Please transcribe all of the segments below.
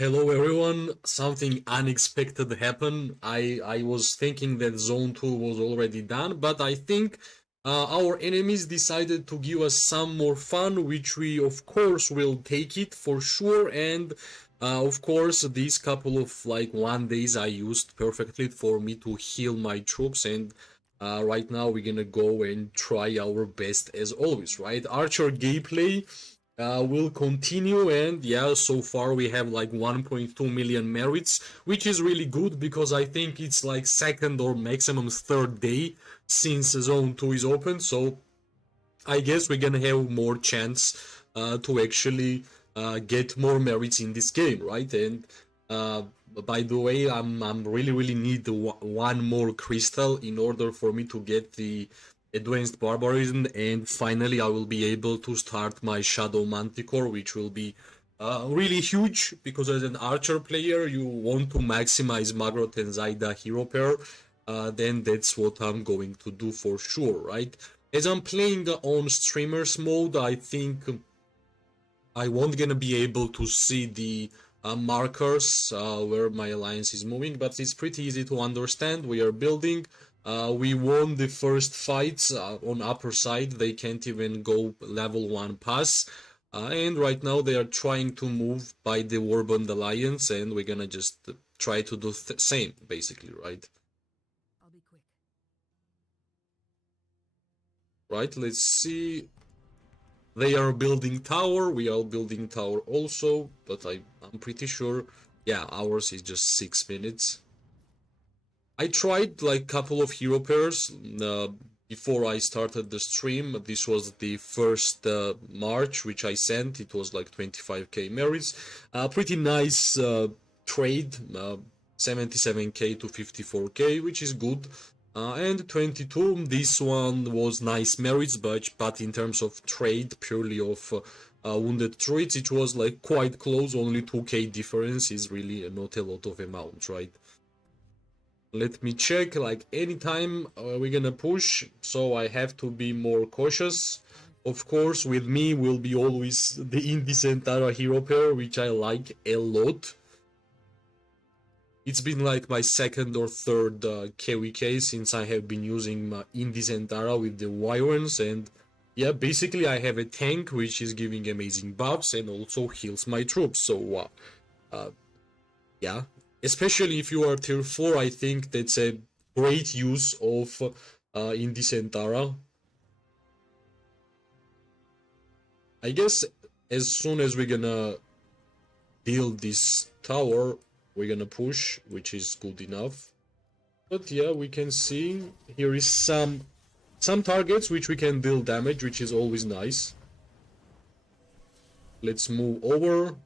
Hello everyone, something unexpected happened. I was thinking that zone 2 was already done, but I think our enemies decided to give us some more fun, which we of course will take it for sure. And of course, these couple of like 1 days I used perfectly for me to heal my troops. And right now we're gonna go and try our best as always, right? Archer gameplay will continue, and yeah, so far we have like 1.2 million merits, which is really good because I think it's like second or maximum third day since zone 2 is open. So I guess we're gonna have more chance to actually get more merits in this game, right? And uh, by the way, I'm really need one more crystal in order for me to get the advanced barbarism, and finally I will be able to start my shadow manticore, which will be really huge because as an archer player you want to maximize Magrot and Zaida hero pair. Then that's what I'm going to do for sure, right? As I'm playing on streamers mode, I think I won't gonna be able to see the markers where my alliance is moving, but it's pretty easy to understand. We are building. We won the first fights on upper side. They can't even go level 1 pass. And right now they are trying to move by the Warband Alliance, and we're gonna just try to do the same, basically, right? I'll be quick. Right, let's see. They are building tower, we are building tower also, but I'm pretty sure, yeah, ours is just 6 minutes. I tried like couple of hero pairs before I started the stream. This was the first March which I sent. It was like 25k merits. Pretty nice trade, 77k to 54k, which is good. And 22, this one was nice merits, but in terms of trade, purely of wounded druids, it was like quite close. Only 2k difference is really not a lot of amount, right? Let me check, like anytime we're gonna push, so I have to be more cautious. Of course, with me will be always the Indicentara hero pair, which I like a lot. It's been like my second or third KVK since I have been using my Indicentara with the Wyverns, and yeah, basically I have a tank which is giving amazing buffs and also heals my troops, so yeah, especially if you are tier 4, I think that's a great use of Indicentara. I guess as soon as we're gonna build this tower, we're gonna push, which is good enough. But yeah, we can see here is some targets which we can deal damage, which is always nice. Let's move over.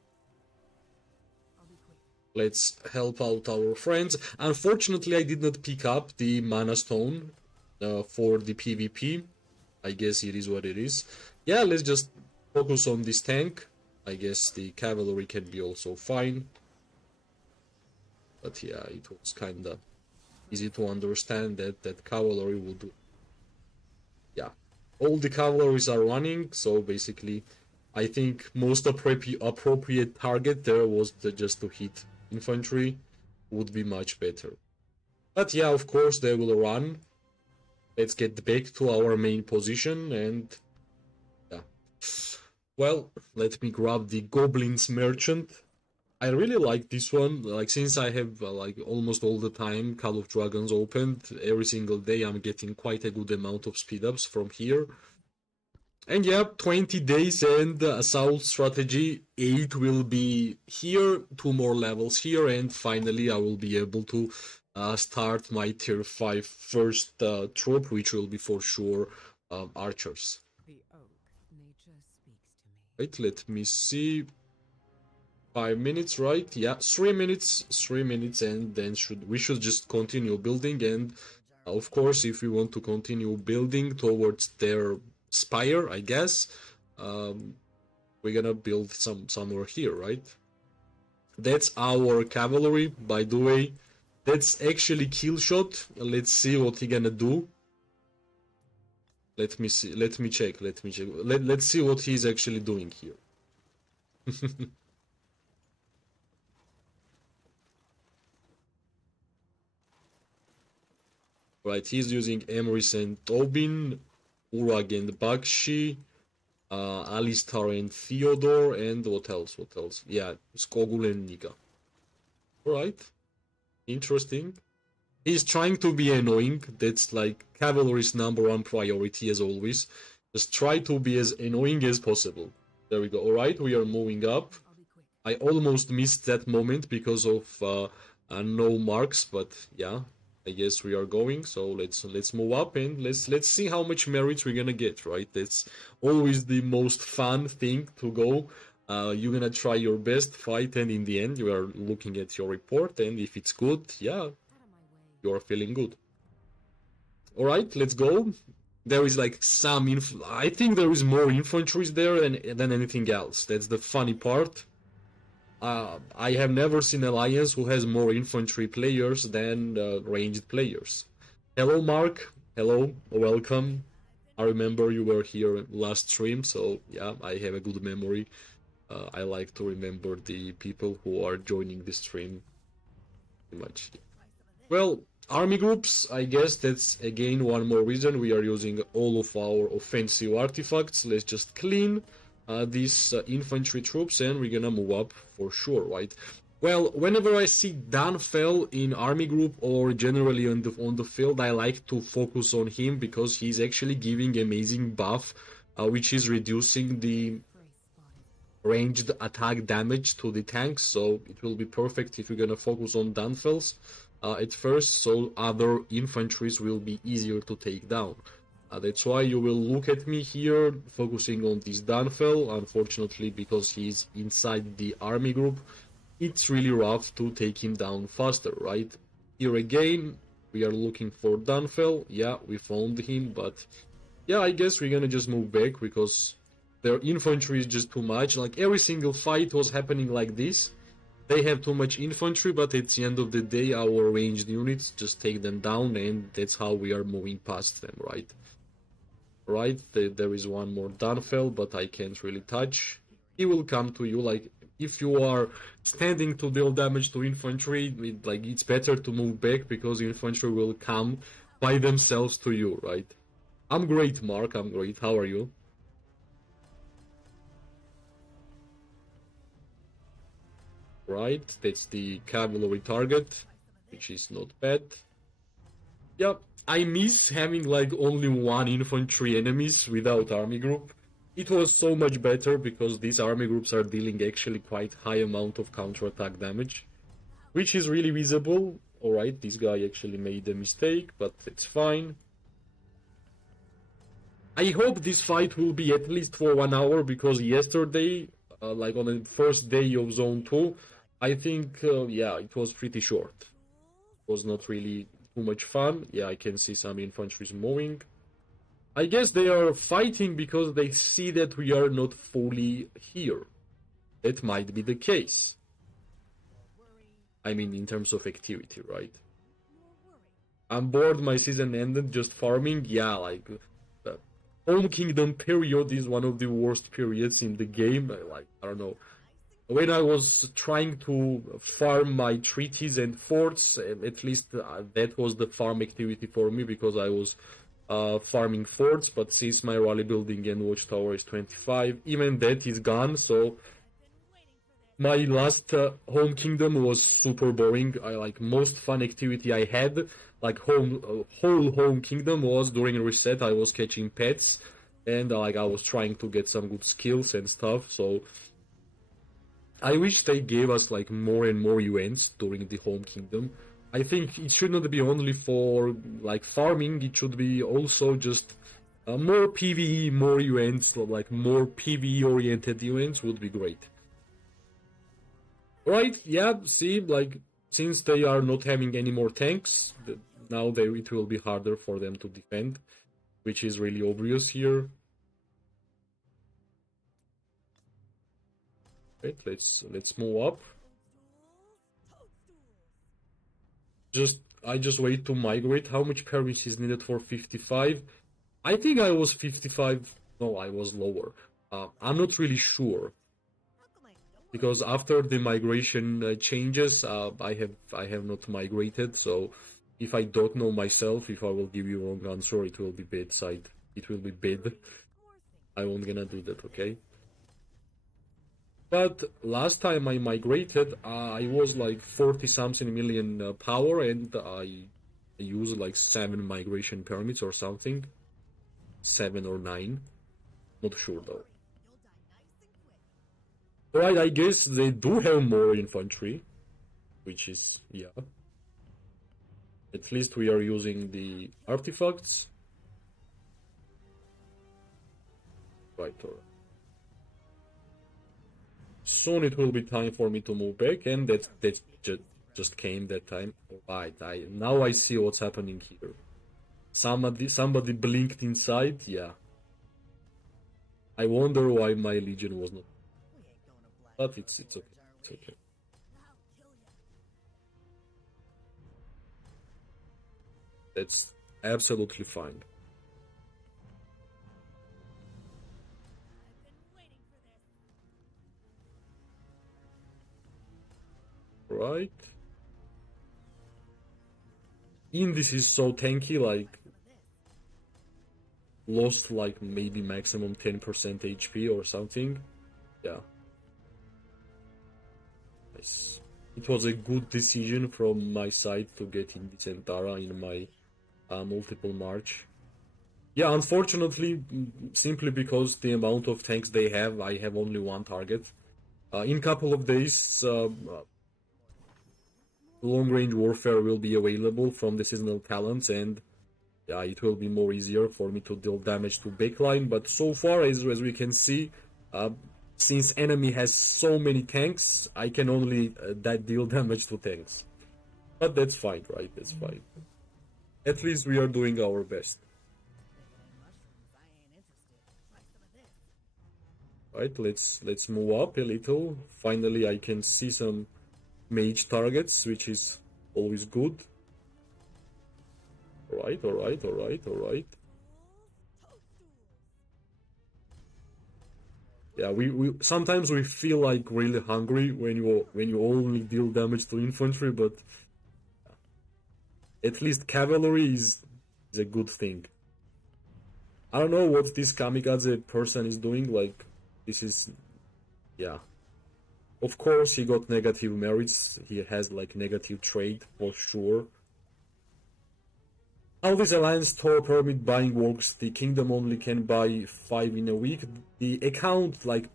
Let's help out our friends. Unfortunately, I did not pick up the mana stone for the PvP. I guess it is what it is. Yeah, let's just focus on this tank. I guess the cavalry can be also fine. But yeah, it was kinda easy to understand that cavalry will do. Yeah, all the cavalries are running, so basically I think most appropriate target there was just to hit infantry would be much better. But yeah, of course they will run. Let's get back to our main position, and yeah. Well, let me grab the Goblins Merchant. I really like this one. Like since I have like almost all the time Call of Dragons opened every single day, I'm getting quite a good amount of speed ups from here. And yeah, 20 days and Assault Strategy 8 will be here, 2 more levels here, and finally I will be able to start my tier 5 first troop, which will be for sure archers. The oak, nature speaks to me. Right, let me see. 5 minutes, right? Yeah, 3 minutes, 3 minutes, and then we should just continue building. And of course, if we want to continue building towards their spire, I guess, um, we're gonna build somewhere here, right? That's our cavalry, by the way. That's actually kill shot. Let's see what he gonna do. Let me see. Let me check. Let me check. Let's see what he's actually doing here. Right, he's using Emrys and Tobin, Urag and Bakshi, Alistar and Theodore, and what else? What else? Yeah, Skogul and Niga. Alright, interesting. He's trying to be annoying. That's like cavalry's number one priority as always. Just try to be as annoying as possible. There we go. Alright, we are moving up. I'll be quick. I almost missed that moment because of no marks, but yeah, I guess we are going. So let's move up and let's see how much merit we're gonna get. Right, that's always the most fun thing to go. You're gonna try your best fight, and in the end, you are looking at your report, and if it's good, yeah, Out of my way. you are feeling good. All right, let's go. There is like some I think there is more infantry there than anything else. That's the funny part. I have never seen Alliance who has more infantry players than ranged players. Hello, Mark. Hello, welcome. I remember you were here last stream, so yeah, I have a good memory. I like to remember the people who are joining the stream pretty much. Well, army groups, I guess that's again one more reason we are using all of our offensive artifacts. Let's just clean these infantry troops and we're gonna move up for sure, right? Well, whenever I see Danfell in army group or generally on the field, I like to focus on him because he's actually giving amazing buff, which is reducing the Prey spotted. ranged attack damage to the tanks. So it will be perfect if you're gonna focus on Danfells at first, so other infantries will be easier to take down. That's why you will look at me here focusing on this Danfell. Unfortunately, because he's inside the army group, it's really rough to take him down faster, right? Here again, we are looking for Danfell. Yeah, we found him, but yeah, I guess we're gonna just move back because their infantry is just too much. Like every single fight was happening like this. They have too much infantry, but at the end of the day, our ranged units just take them down, and that's how we are moving past them, right? Right, there is one more Danfell, but I can't really touch. He will come to you, like, if you are standing to deal damage to infantry, it's better to move back, because infantry will come by themselves to you, right? I'm great, Mark, I'm great, how are you? Right, that's the cavalry target, which is not bad. Yep, I miss having like only one infantry enemies without army group. It was so much better because these army groups are dealing actually quite high amount of counterattack damage, which is really visible. Alright, this guy actually made a mistake, but it's fine. I hope this fight will be at least for 1 hour, because yesterday, like on the first day of Zone 2, I think, yeah, it was pretty short. It was not really too much fun. Yeah, I can see some infantry moving. I guess they are fighting because they see that we are not fully here. That might be the case. I mean, in terms of activity, right? I'm bored, my season ended, just farming. Yeah, like, the Home Kingdom period is one of the worst periods in the game. Like, I don't know. When I was trying to farm my treaties and forts, at least that was the farm activity for me, because I was farming forts. But since my rally building and watchtower is 25, even that is gone. So my last home kingdom was super boring. I like most fun activity I had, like whole home kingdom, was during reset. I was catching pets, and like I was trying to get some good skills and stuff. So I wish they gave us like more and more events during the home kingdom. I think it should not be only for like farming, it should be also just more PvE, more events, like more PvE oriented events would be great. Right, yeah, see, like, since they are not having any more tanks, now it will be harder for them to defend, which is really obvious here. Right, let's move up. I just wait to migrate. How much parents is needed for 55? I think I was 55. No, I was lower. I'm not really sure, because after the migration changes, I have not migrated. So if I don't know myself, if I will give you wrong answer, it will be bad side. It will be bad. I won't gonna do that, okay? But last time I migrated, I was like 40 something million power, and I used like 7 migration permits or something. 7 or 9. Not sure though. Right, I guess they do have more infantry, which is, yeah. At least we are using the artifacts. Right, alright. Soon it will be time for me to move back, and that just came that time. Right, now I see what's happening here. Somebody blinked inside, yeah. I wonder why my legion was not. But it's okay. It's okay. That's absolutely fine. Right. Indis is so tanky, like lost like maybe maximum 10% HP or something. Yeah. Nice. It was a good decision from my side to get in the Centaura in my multiple march. Yeah, unfortunately, simply because the amount of tanks they have, I have only one target. In couple of days, long-range warfare will be available from the seasonal talents, and yeah, it will be more easier for me to deal damage to backline. But so far, as we can see, since enemy has so many tanks, I can only deal damage to tanks. But that's fine, right? That's fine. At least we are doing our best. Right, let's move up a little. Finally, I can see some mage targets, which is always good. Alright, alright, alright, alright. Yeah, we sometimes we feel like really hungry when you only deal damage to infantry, but at least cavalry is a good thing. I don't know what this kamikaze person is doing, like this is, yeah. Of course he got negative merits, he has like negative trade for sure. How this alliance tour permit buying works, the kingdom only can buy 5 in a week. The account, like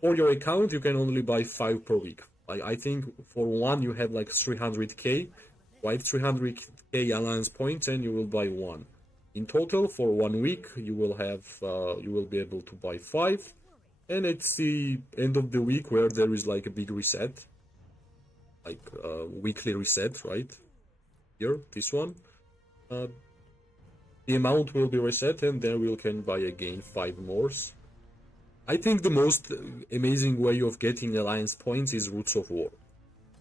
for your account, you can only buy 5 per week. Like I think for one you have like 300k, right? 300k alliance points, and you will buy 1. In total, for 1 week, you will have you will be able to buy 5, and it's the end of the week where there is like a big reset, like weekly reset, right? Here, this one. The amount will be reset, and then we can buy again 5 more. I think the most amazing way of getting alliance points is Roots of War.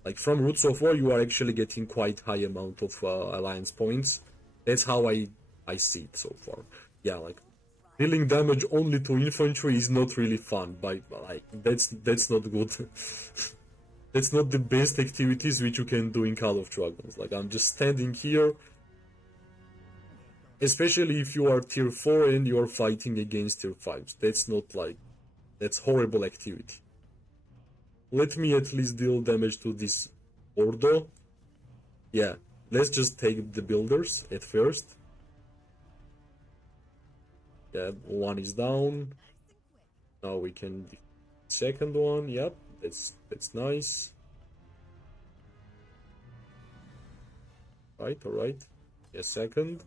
Like from Roots of War, you are actually getting quite high amount of alliance points. That's how I see it so far. Yeah, like dealing damage only to infantry is not really fun. But like that's not good. That's not the best activities which you can do in Call of Dragons. Like I'm just standing here. Especially if you are tier 4 and you are fighting against tier 5s. That's not like, that's horrible activity. Let me at least deal damage to this Ordo. Yeah, let's just take the builders at first. Yeah, one is down. Now we can second one. Yep, that's nice. Right, alright. Yeah, second.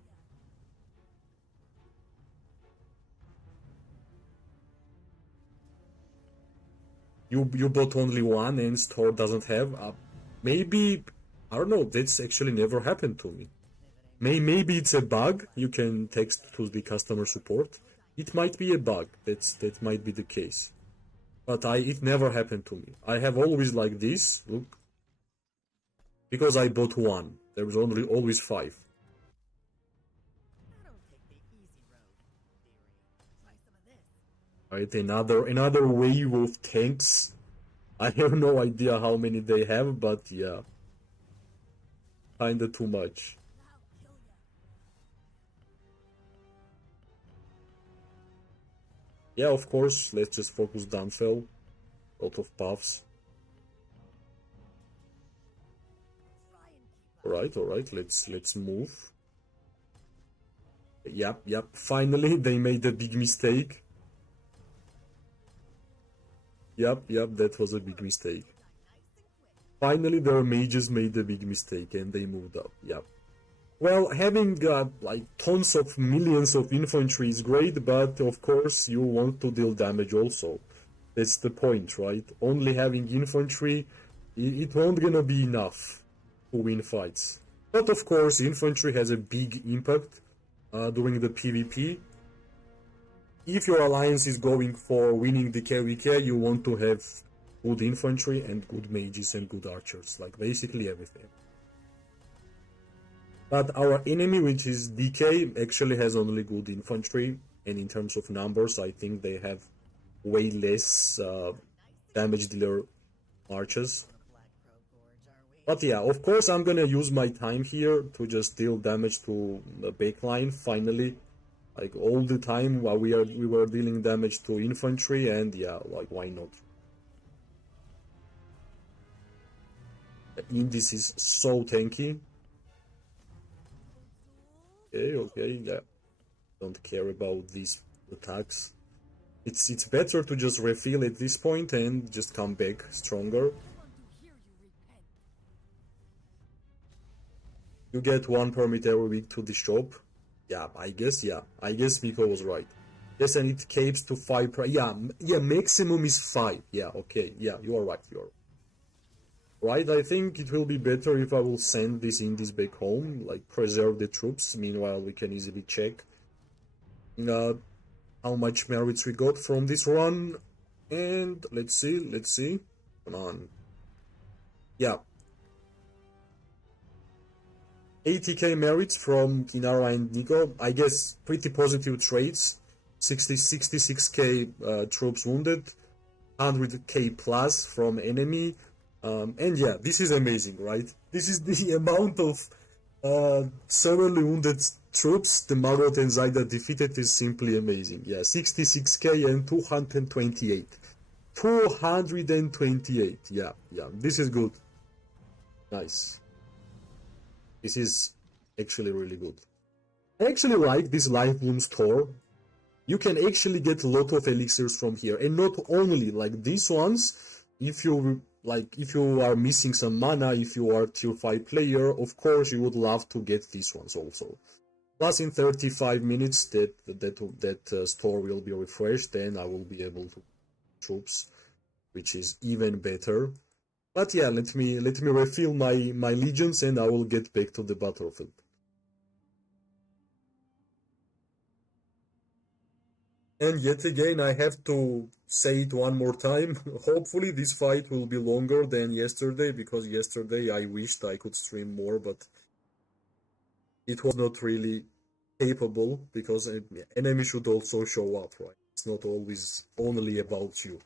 You bought only one and store doesn't have. Maybe, I don't know, that's actually never happened to me. Maybe it's a bug. You can text to the customer support. It might be a bug. That might be the case. But it never happened to me. I have always like this. Look, because I bought one. There was always 5. Right, another wave of tanks. I have no idea how many they have, but yeah, kinda too much. Yeah, of course, let's just focus downfell. Lot of buffs. Alright, let's move. Yep, finally they made a big mistake. Yep, that was a big mistake. Finally their mages made a big mistake and they moved up, yep. Well, having like tons of millions of infantry is great, but of course you want to deal damage also. That's the point, right? Only having infantry, it won't gonna be enough to win fights. But of course, infantry has a big impact during the PvP. If your alliance is going for winning the KvK, you want to have good infantry and good mages and good archers, like basically everything. But our enemy, which is DK, actually has only good infantry, and in terms of numbers, I think they have way less damage dealer archers. But yeah, of course I'm gonna use my time here to just deal damage to the backline finally. Like all the time while we were dealing damage to infantry, and yeah, like why not? Indis is so tanky. Okay, yeah. Don't care about these attacks. It's better to just refill at this point and just come back stronger. You get 1 permit every week to the shop. Yeah, I guess Miko was right. Yes, and it capes to 5 yeah, maximum is 5. Yeah, okay, yeah, you are right, right. I think it will be better if I will send these indies back home, like preserve the troops. Meanwhile, we can easily check how much merits we got from this run. And let's see. Come on. Yeah. 80k merits from Kinara and Nico. I guess pretty positive trades. 66k troops wounded. 100k plus from enemy. And yeah, this is amazing, right? This is the amount of severely wounded troops the Magot and Zaida defeated is simply amazing. Yeah, 66k and 228. 228. Yeah, this is good. Nice. This is actually really good. I actually like this Life Bloom store. You can actually get a lot of elixirs from here, and not only like these ones. If you are missing some mana, if you are tier 5 player, of course you would love to get these ones also. Plus in 35 minutes that store will be refreshed, and I will be able to troops, which is even better. But yeah, let me refill my legions and I will get back to the battlefield. And yet again, I have to say it one more time. Hopefully this fight will be longer than yesterday, because yesterday I wished I could stream more, but it was not really capable, because enemy should also show up, right? It's not always only about you.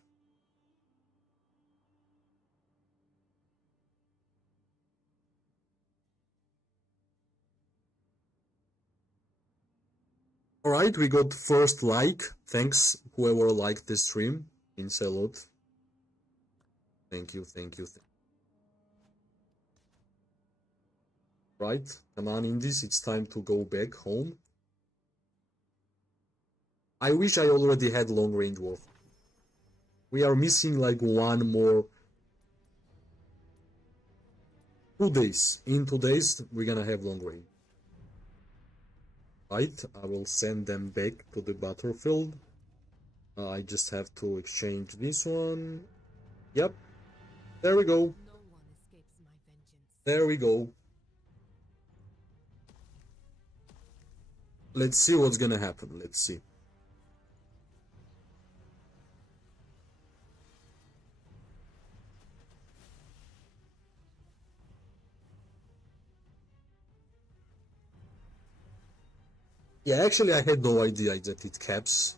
Alright, we got first like. Thanks, whoever liked the stream. Means a lot. Thank you. Right, come on, Indies, it's time to go back home. I wish I already had long range warfare. We are missing like one more 2 days. In 2 days, we're gonna have long range. Right, I will send them back to the battlefield. I just have to exchange this one. Yep, there we go. There we go. Let's see what's gonna happen. Let's see. Yeah, actually I had no idea that it caps.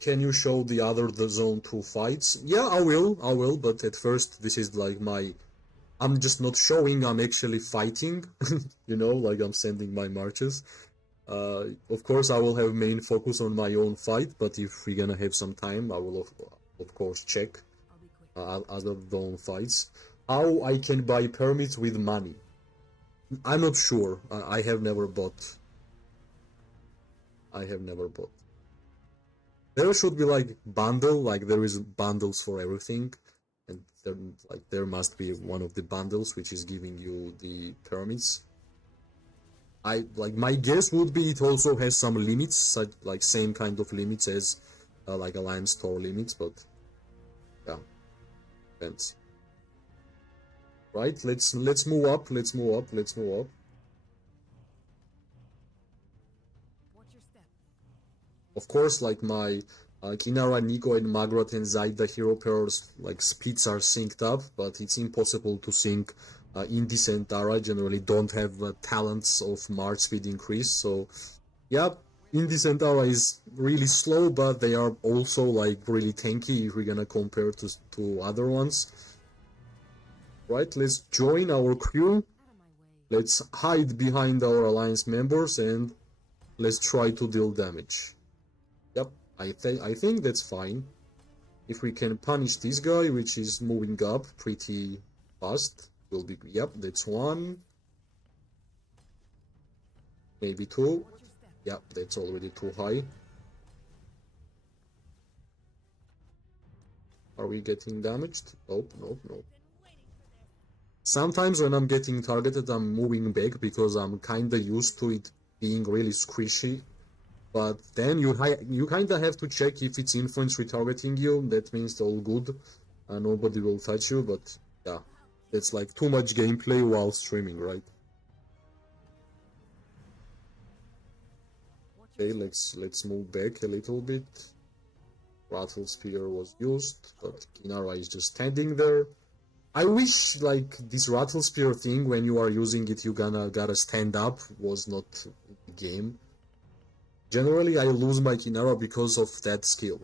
Can you show the zone 2 fights? Yeah, I will, but at first this is like I'm just not showing, I'm actually fighting, you know, like I'm sending my marches. Of course, I will have main focus on my own fight, but if we're gonna have some time, I will of course check I'll be quick. other own fights. How I can buy permits with money? I'm not sure. I have never bought. I have never bought. There should be like bundle, like there is bundles for everything, and there must be one of the bundles which is giving you the permits. I like my guess would be it also has some limits, such like same kind of limits as like Alliance Store limits, but yeah, depends. Right, let's move up, let's move up, let's move up. Watch your step. Of course, like my Kinara, Nico, and Magrat and Zaida hero pairs, like speeds are synced up, but it's impossible to sync Indis and Tara. Generally, don't have talents of March speed increase. So, yeah, Indis and Tara is really slow, but they are also like really tanky if we're gonna compare to other ones. Right, let's join our crew. Out of my way. Let's hide behind our alliance members and let's try to deal damage. Yep, I think that's fine. If we can punish this guy, which is moving up pretty fast, will be, yep, that's one. Maybe two. Watch your step. Yep, that's already too high. Are we getting damaged? Nope, nope, nope. Sometimes when I'm getting targeted, I'm moving back because I'm kinda used to it being really squishy. But then you kinda have to check if it's infantry targeting you. That means all good, nobody will touch you. But yeah, it's like too much gameplay while streaming, right? Okay, let's move back a little bit. Rattle Spear was used, but Kinara is just standing there. I wish like this Rattle Spear thing, when you are using it, you gotta stand up, was not in the game. Generally, I lose my Kinara because of that skill.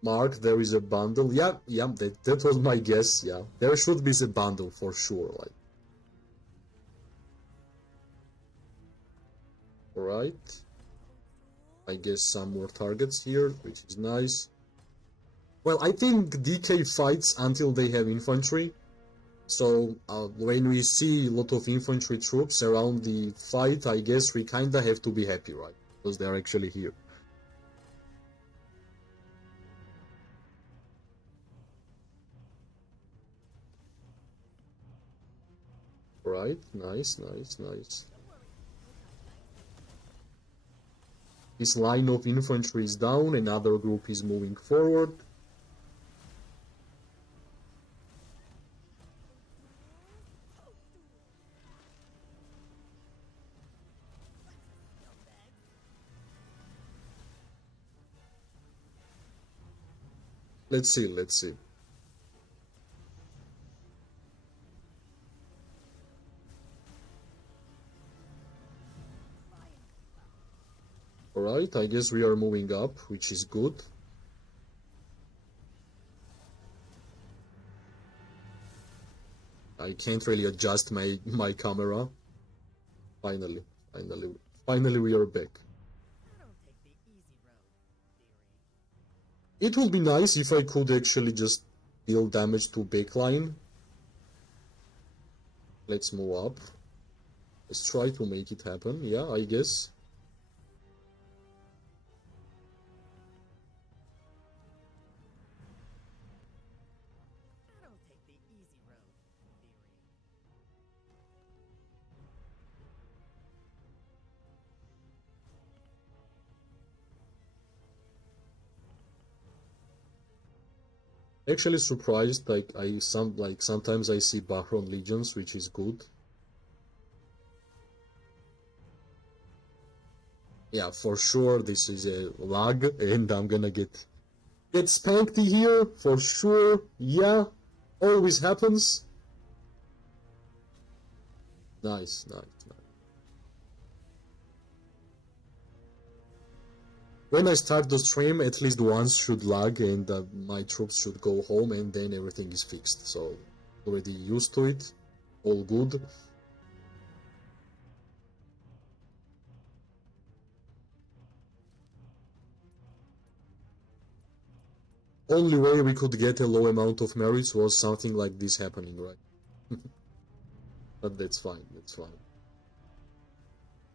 Mark, there is a bundle. Yeah, that was my guess. Yeah, there should be a bundle for sure. Like, alright. I guess some more targets here, which is nice. Well, I think DK fights until they have infantry. So when we see a lot of infantry troops around the fight, I guess we kinda have to be happy, right? Because they're actually here. Right, nice, nice, nice. This line of infantry is down, another group is moving forward. Let's see, let's see. Alright, I guess we are moving up, which is good. I can't really adjust my camera. Finally we are back. It would be nice if I could actually just deal damage to backline. Let's move up. Let's try to make it happen. Yeah, I guess. Actually surprised, like sometimes I see Bahron Legions, which is good. Yeah, for sure this is a lag and I'm gonna get spanked here for sure. Yeah, always happens. Nice, nice, nice. When I start the stream, at least once should lag and my troops should go home and then everything is fixed. So already used to it, all good. only way we could get a low amount of merits was something like this happening, right? But that's fine, that's fine.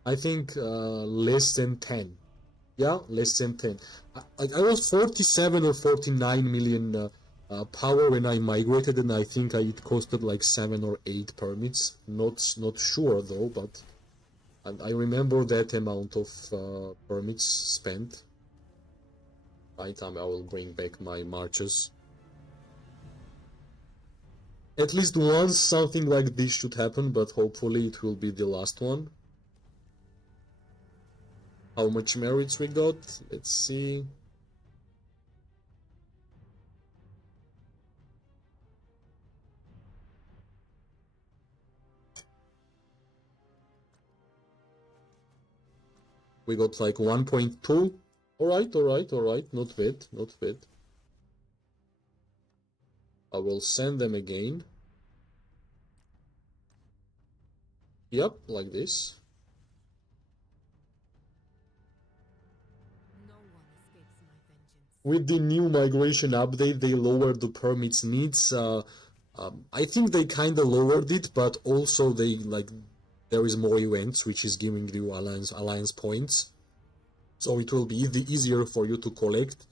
I think less than 10. Yeah, less than 10. I was 47 or 49 million power when I migrated, and I think it costed like 7 or 8 permits. Not sure though, but I remember that amount of permits spent. Right, I will bring back my marches. At least once something like this should happen, but hopefully it will be the last one. How much merits we got? Let's see. We got like 1.2. Alright, not bad, not bad. I will send them again. Yep, like this. No one escapes my vengeance. With the new migration update, they lowered the permits needs. I think they kind of lowered it, but also there is more events, which is giving you alliance points. So it will be easier for you to collect,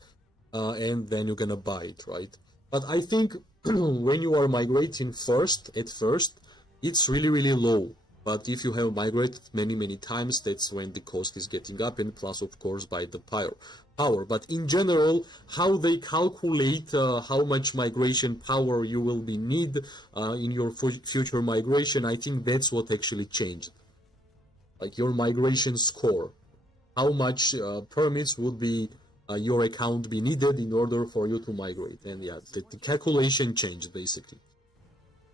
and then you're gonna buy it, right? But I think when you are migrating at first, it's really low. But if you have migrated many times, that's when the cost is getting up, and plus of course by the power. But in general, how they calculate how much migration power you will be need in your future migration, I think that's what actually changed. Like your migration score, how much permits would be your account be needed in order for you to migrate, and yeah, the calculation changed basically.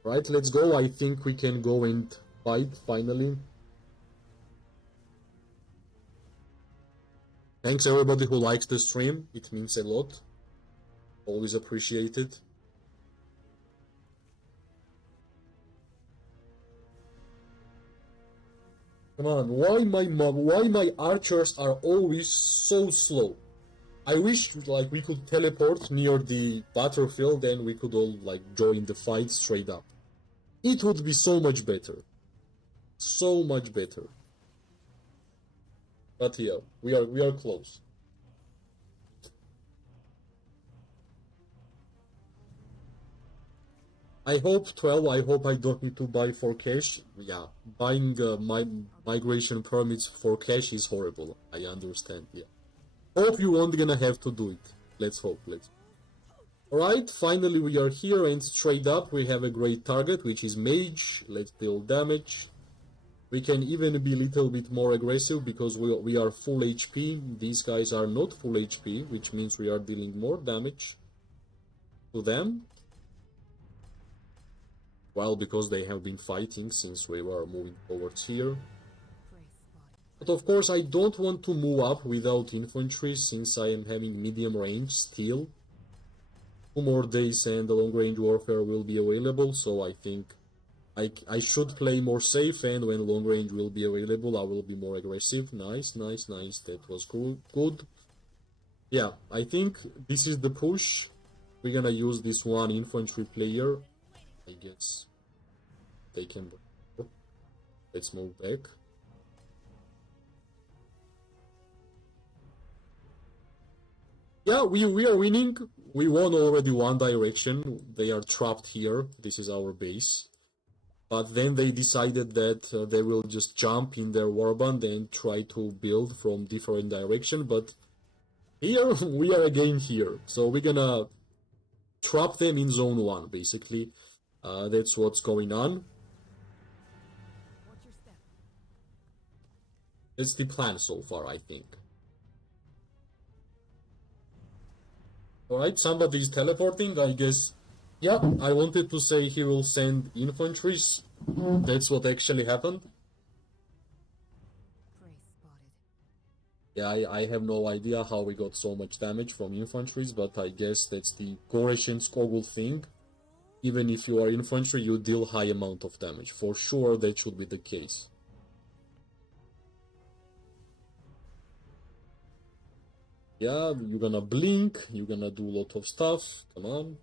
Right, let's go. I think we can go and fight finally. Thanks everybody who likes the stream, it means a lot. Always appreciated. Come on, why my archers are always so slow? I wish like we could teleport near the battlefield and we could all like join the fight straight up. It would be so much better. So much better. But yeah, we are close. I hope 12, I hope I don't need to buy for cash. Yeah, buying my migration permits for cash is horrible. I understand, yeah. Hope you won't gonna have to do it. Let's hope, Alright, finally we are here, and straight up we have a great target, which is mage. Let's deal damage. We can even be a little bit more aggressive because we are full HP. These guys are not full HP, which means we are dealing more damage to them. Well, because they have been fighting since we were moving towards here. But of course I don't want to move up without infantry since I am having medium range still. 2 more days and the long range warfare will be available, so I think I should play more safe, and when long range will be available I will be more aggressive. Nice, that was good. Yeah, I think this is the push. We're gonna use this one infantry player. I guess they can. Let's move back. Yeah, we are winning. We won already one direction. They are trapped here. This is our base. But then they decided that they will just jump in their warband and try to build from different direction. But here we are again here. So we're gonna trap them in zone 1, basically. That's what's going on. Watch your step. That's the plan so far, I think. Alright, somebody is teleporting, I guess. Yeah, I wanted to say he will send infantries. That's what actually happened. Prey spotted. Yeah, I have no idea how we got so much damage from infantries, but I guess that's the Goresh and Skogul thing. Even if you are infantry, you deal high amount of damage. For sure, that should be the case. Yeah, you're gonna blink, you're gonna do a lot of stuff. Come on.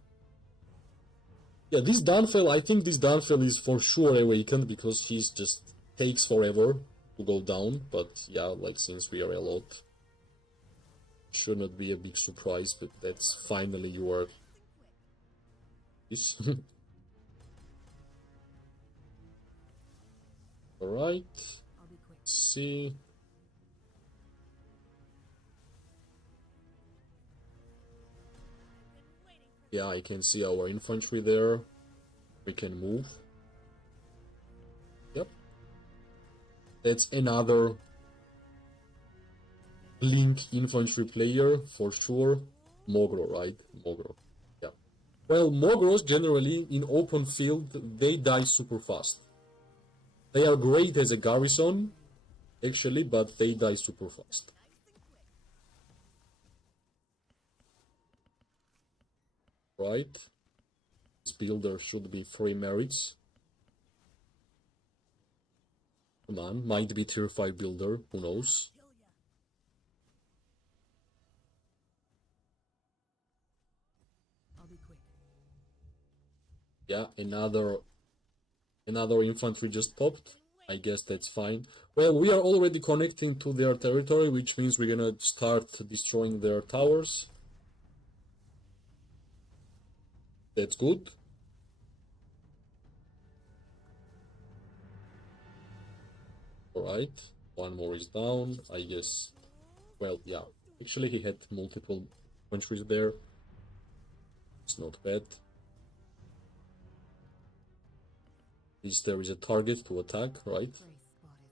Yeah, this Dunfell, I think this Dunfell is for sure awakened because he's just takes forever to go down. But yeah, like since we are a lot, should not be a big surprise. But that's finally you are. This. All right. I'll be quick. See. Yeah, I can see our infantry there. We can move. Yep. That's another Blink infantry player for sure. Mogro, right? Mogro. Yeah. Well, Mogros generally in open field they die super fast. They are great as a garrison, actually, but they die super fast. Right? This builder should be 3 merits. Come on, might be tier 5 builder, who knows? I'll be quick. Yeah, another infantry just popped. I guess that's fine. Well, we are already connecting to their territory, which means we're gonna start destroying their towers. That's good. Alright, one more is down, I guess. Well, yeah, actually he had multiple countries there. It's not bad. There is a target to attack, right? Prey spotted.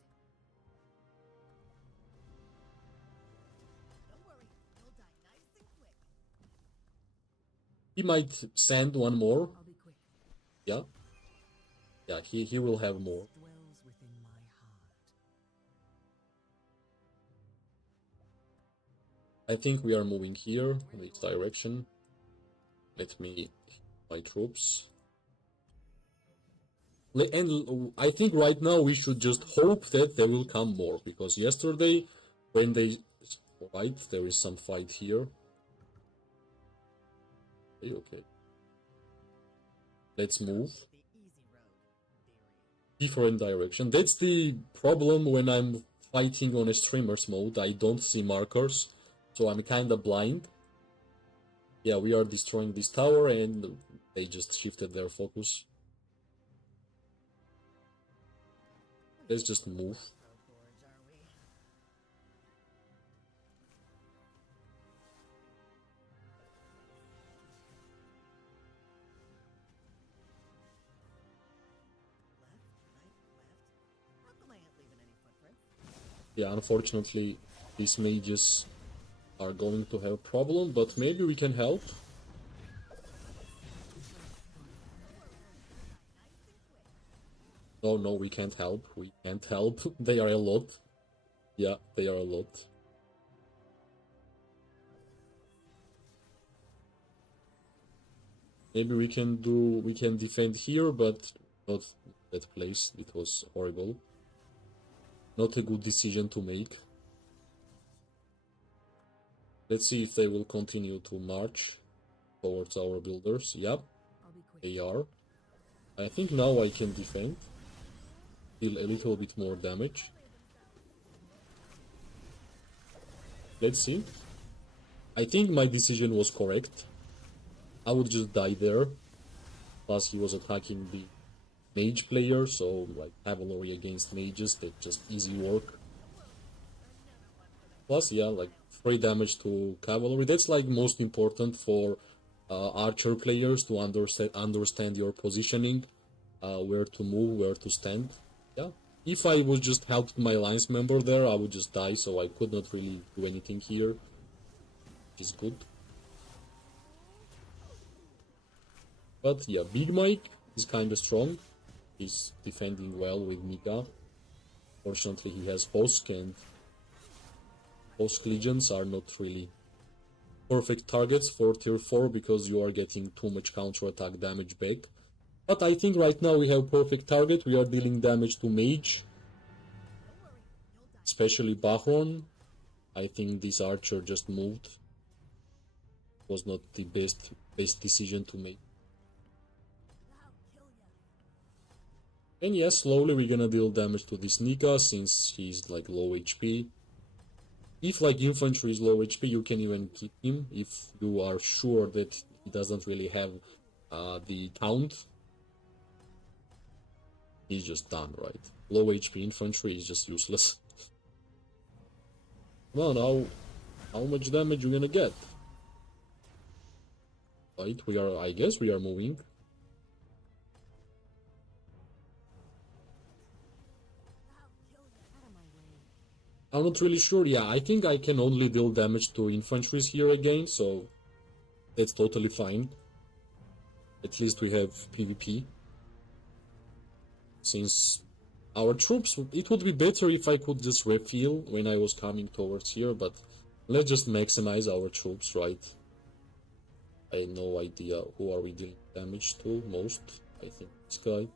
He might send one more. I'll be quick. Yeah. Yeah, he will have more. Dwells within my heart. I think we are moving here in this direction. Let me my troops. And I think right now we should just hope that there will come more, because yesterday when they... Right, there is some fight here. Okay. Let's move. Different direction. That's the problem when I'm fighting on a streamer's mode. I don't see markers, so I'm kinda blind. Yeah, we are destroying this tower and they just shifted their focus. Let's just move. Yeah, unfortunately, these mages are going to have a problem, but maybe we can help. Oh no, we can't help. We can't help. They are a lot. Yeah, they are a lot. Maybe we can defend here, but not that place. It was horrible. Not a good decision to make. Let's see if they will continue to march towards our builders. Yep, I'll be quick. they are. I think now I can defend. Deal a little bit more damage. Let's see. I think my decision was correct. I would just die there. Plus he was attacking the mage player, so like cavalry against mages, that's just easy work. Plus, yeah, like 3 damage to cavalry. That's like most important for archer players to understand your positioning, where to move, where to stand. Yeah. If I would just helped my lance member there, I would just die, so I could not really do anything here. Which is good. But yeah, Big Mike is kinda strong. He's defending well with Mika. Fortunately, he has Hosk, and Hosk Legions are not really perfect targets for tier 4 because you are getting too much counter-attack damage back. But I think right now we have perfect target. We are dealing damage to Mage, especially Bahorn. I think this archer just moved. Was not the best decision to make. And yes, slowly we're gonna deal damage to this Nika since he's like low HP. If like infantry is low HP, you can even keep him if you are sure that he doesn't really have the taunt. He's just done, right? Low HP infantry is just useless. Well, now, how much damage you gonna get? Right, I guess we are moving. I'm not really sure. Yeah, I think I can only deal damage to infantries here again, so that's totally fine. At least we have PvP. Since our troops, it would be better if I could just refill when I was coming towards here, but let's just maximize our troops, right? I have no idea who are we dealing damage to most. I think this guy.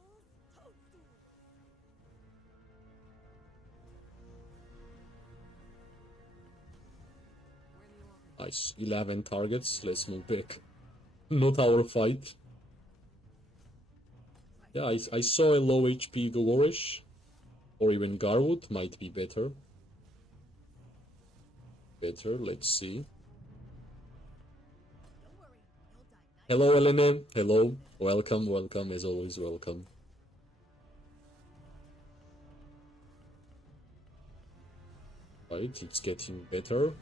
Nice, 11 targets, let's move back. Not our fight. Yeah, I saw a low HP Gorish, or even Garwood, might be better. Let's see. Hello, Elena. Hello. Welcome, as always, welcome. Right, it's getting better.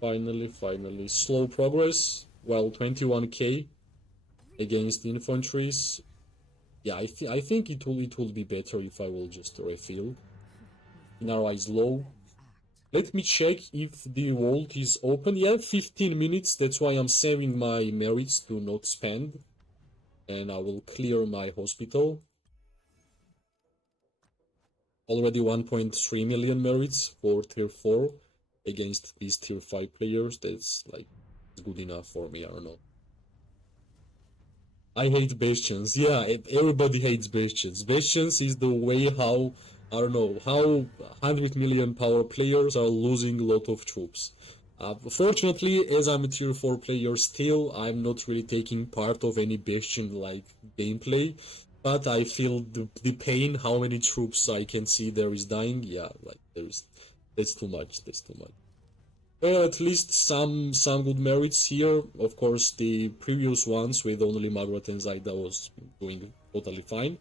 Finally, slow progress. Well, 21k against infantries. Yeah, I think it will be better if I will just refill. Inara is low. Let me check if the vault is open. Yeah, 15 minutes. That's why I'm saving my merits to not spend. And I will clear my hospital. Already 1.3 million merits for tier 4 against these tier 5 players. That's like good enough for me, I don't know. I hate bastions. Yeah, everybody hates bastions. Bastions is the way how, I don't know, how 100 million power players are losing a lot of troops. Fortunately, as I'm a tier 4 player still, I'm not really taking part of any bastion-like gameplay, but I feel the pain, how many troops I can see there is dying. Yeah, like that's too much. Well, at least some good merits here. Of course, the previous ones with only Margaret and Zaida was doing totally fine.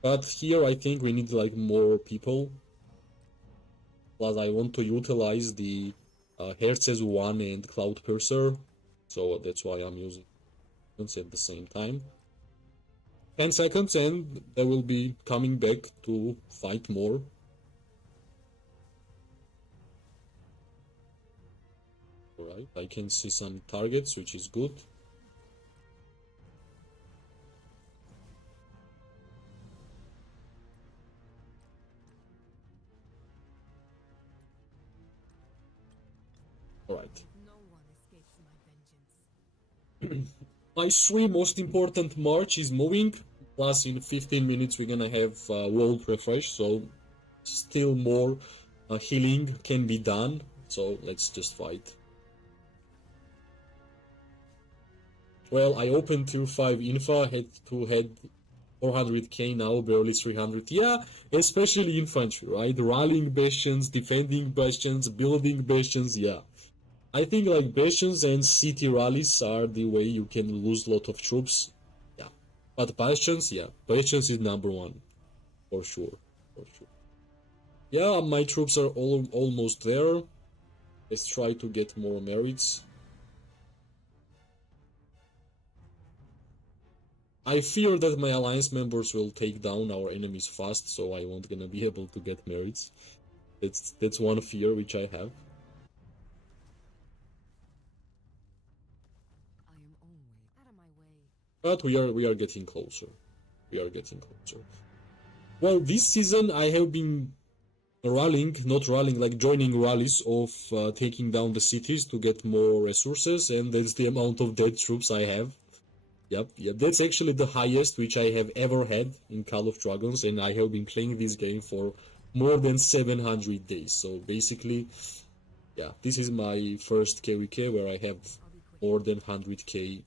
But here I think we need like more people. Plus I want to utilize the Herces 1 and Cloud Purser. So that's why I'm using at the same time. 10 seconds and they will be coming back to fight more. Alright, I can see some targets, which is good. Alright. My 3 most important march is moving. Plus in 15 minutes we're gonna have world refresh, so still more healing can be done. So let's just fight. Well, I opened tier 5 Infa, had to head 400k now, barely 300. Yeah, especially infantry, right? Rallying bastions, defending bastions, building bastions, yeah. I think like bastions and city rallies are the way you can lose a lot of troops. Yeah. But bastions, yeah. Bastions is number 1. For sure. Yeah, my troops are almost there. Let's try to get more merits. I fear that my alliance members will take down our enemies fast, so I won't gonna be able to get merits. That's one fear which I have. I am always out of my way. But we are getting closer. Well, this season I have been rallying, not rallying, like joining rallies of taking down the cities to get more resources, and that's the amount of dead troops I have. Yep, that's actually the highest which I have ever had in Call of Dragons, and I have been playing this game for more than 700 days. So basically, yeah, this is my first KVK where I have more than 100k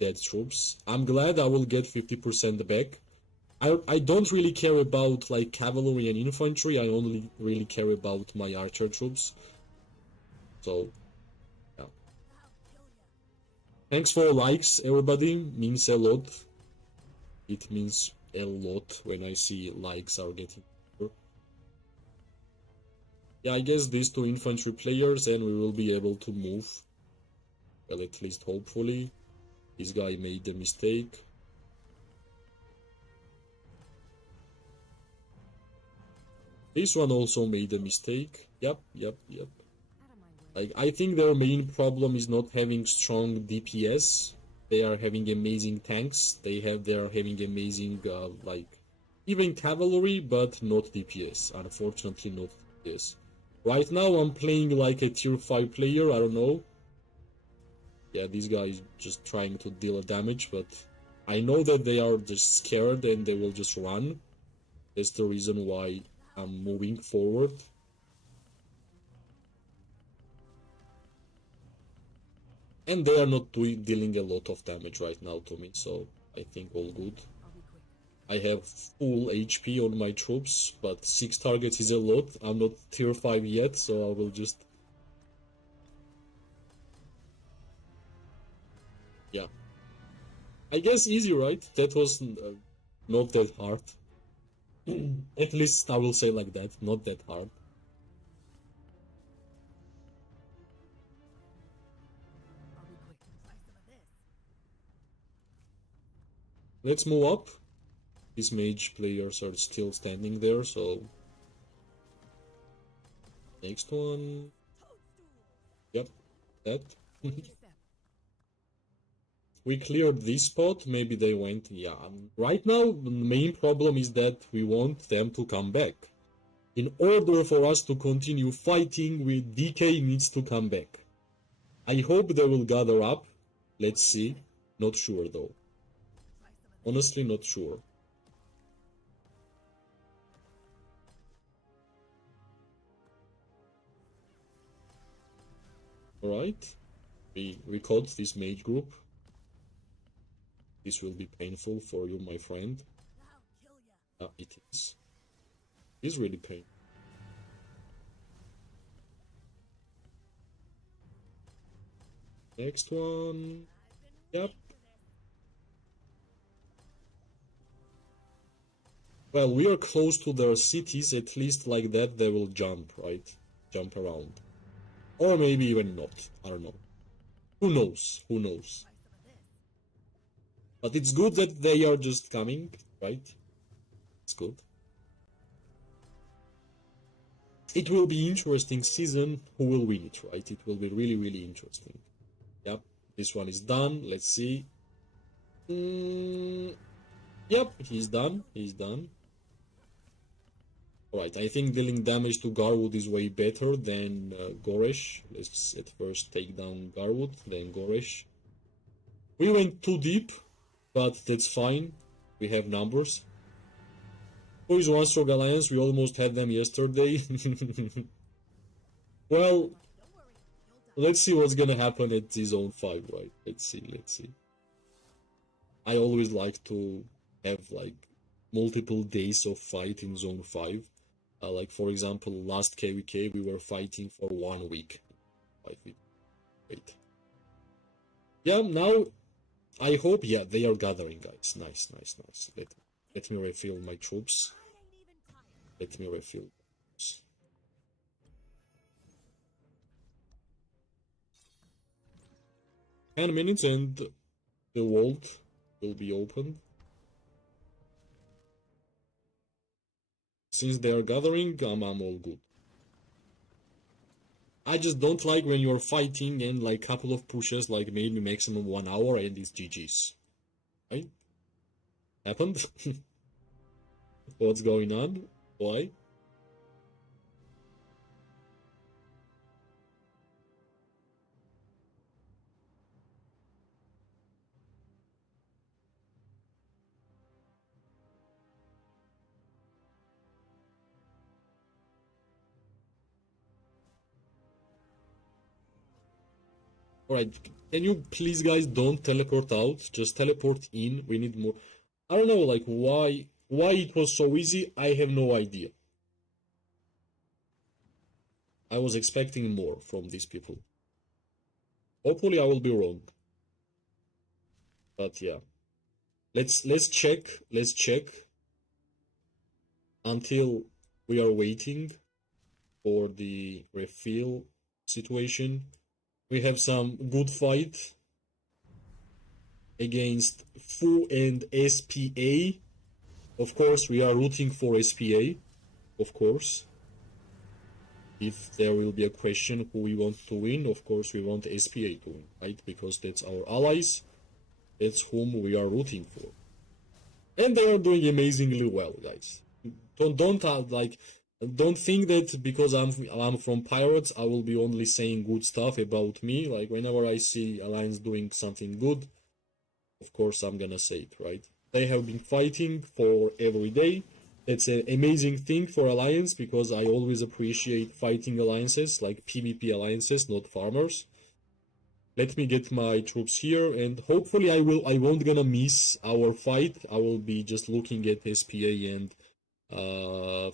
dead troops. I'm glad I will get 50% back. I don't really care about like cavalry and infantry, I only really care about my archer troops. So, yeah. Thanks for likes, everybody, means a lot. It means a lot when I see likes are getting better. Yeah, I guess these two infantry players and we will be able to move. Well, at least hopefully. This guy made a mistake. This one also made a mistake. Yep. Out of my way. Like, I think their main problem is not having strong DPS. They are having amazing tanks. They are having amazing, like, even cavalry, but not DPS. Unfortunately, not DPS. Right now, I'm playing like a tier 5 player, I don't know. Yeah, this guy is just trying to deal damage, but I know that they are just scared and they will just run. That's the reason why I'm moving forward. And they are not dealing a lot of damage right now to me, so I think all good. I'll be quick. I have full HP on my troops, but 6 targets is a lot. I'm not tier 5 yet, so I will just... Yeah. I guess easy, right? That was not that hard. At least I will say like that, not that hard. I'll be quick. Let's move up. These mage players are still standing there, so... Next one... Yep, that. Step. We cleared this spot, maybe they went... Yeah, right now the main problem is that we want them to come back. In order for us to continue fighting, DK needs to come back. I hope they will gather up. Let's see. Not sure though. Honestly, not sure. Alright. We caught this mage group. This will be painful for you, my friend. It is. It is really painful. Next one. Yep. Well, we are close to their cities, at least like that they will jump, right? Jump around. Or maybe even not. I don't know. Who knows? Who knows? But it's good that they are just coming, right? It's good. It will be interesting season. Who will win it, right? It will be really, really interesting. Yep, this one is done. Let's see. Yep, he's done. He's done. Alright, I think dealing damage to Garwood is way better than Goresh. Let's at first take down Garwood, then Goresh. We went too deep, but that's fine. We have numbers. Who is One Strong Alliance? We almost had them yesterday. Well, let's see what's gonna happen at the Zone 5, right? Let's see. I always like to have like multiple days of fight in Zone 5. Like for example, last KVK we were fighting for 1 week. 5 weeks. Wait. Yeah, now I hope, yeah, they are gathering, guys. Nice. Let me refill my troops. Let me refill. 10 minutes and the vault will be opened. Since they are gathering, I'm all good. I just don't like when you're fighting and like couple of pushes, like maybe maximum 1 hour and it's GG's. Right? Happened? What's going on? Why? Alright, can you please guys don't teleport out, just teleport in, we need more. I don't know, like, why it was so easy, I have no idea. I was expecting more from these people. Hopefully I will be wrong. But yeah. Let's check until we are waiting for the refill situation. We have some good fight against Fu and SPA. Of course, we are rooting for SPA, of course. If there will be a question who we want to win, of course we want SPA to win, right? Because that's our allies, that's whom we are rooting for. And they are doing amazingly well, guys. Don't think that because I'm from Pirates, I will be only saying good stuff about me. Like, whenever I see Alliance doing something good, of course I'm gonna say it, right? They have been fighting for every day. That's an amazing thing for Alliance, because I always appreciate fighting alliances, like PvP alliances, not farmers. Let me get my troops here, and hopefully I won't gonna miss our fight. I will be just looking at SPA and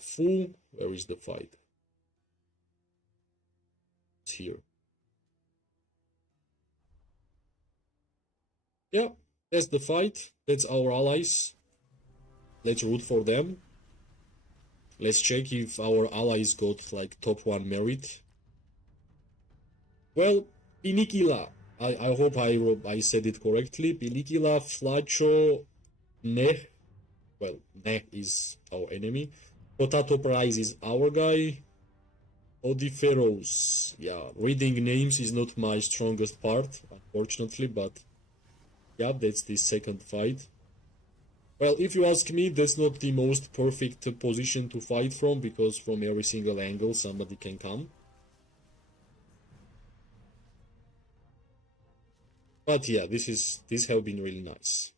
Fu. Where is the fight? It's here. Yeah, that's the fight. That's our allies. Let's root for them. Let's check if our allies got like top 1 merit. Well, Pinikila. I hope I said it correctly. Pinikila, Flacho, Neh. Well, Neh is our enemy. Potato Prize is our guy. Odiferos. Yeah, reading names is not my strongest part, unfortunately, but yeah, that's the second fight. Well, if you ask me, that's not the most perfect position to fight from, because from every single angle somebody can come. But yeah, this have been really nice.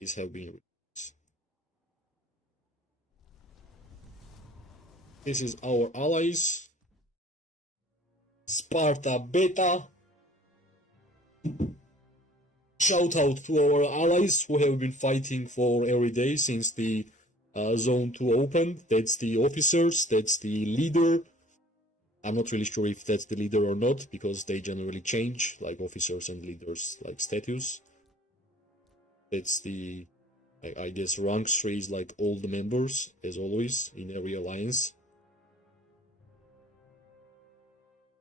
These have been really nice. This is our allies. Sparta Beta. Shout out to our allies who have been fighting for every day since the Zone 2 opened. That's the officers, that's the leader. I'm not really sure if that's the leader or not, because they generally change, like officers and leaders, like status. That's the, I guess, rank 3 is like all the members, as always, in every alliance.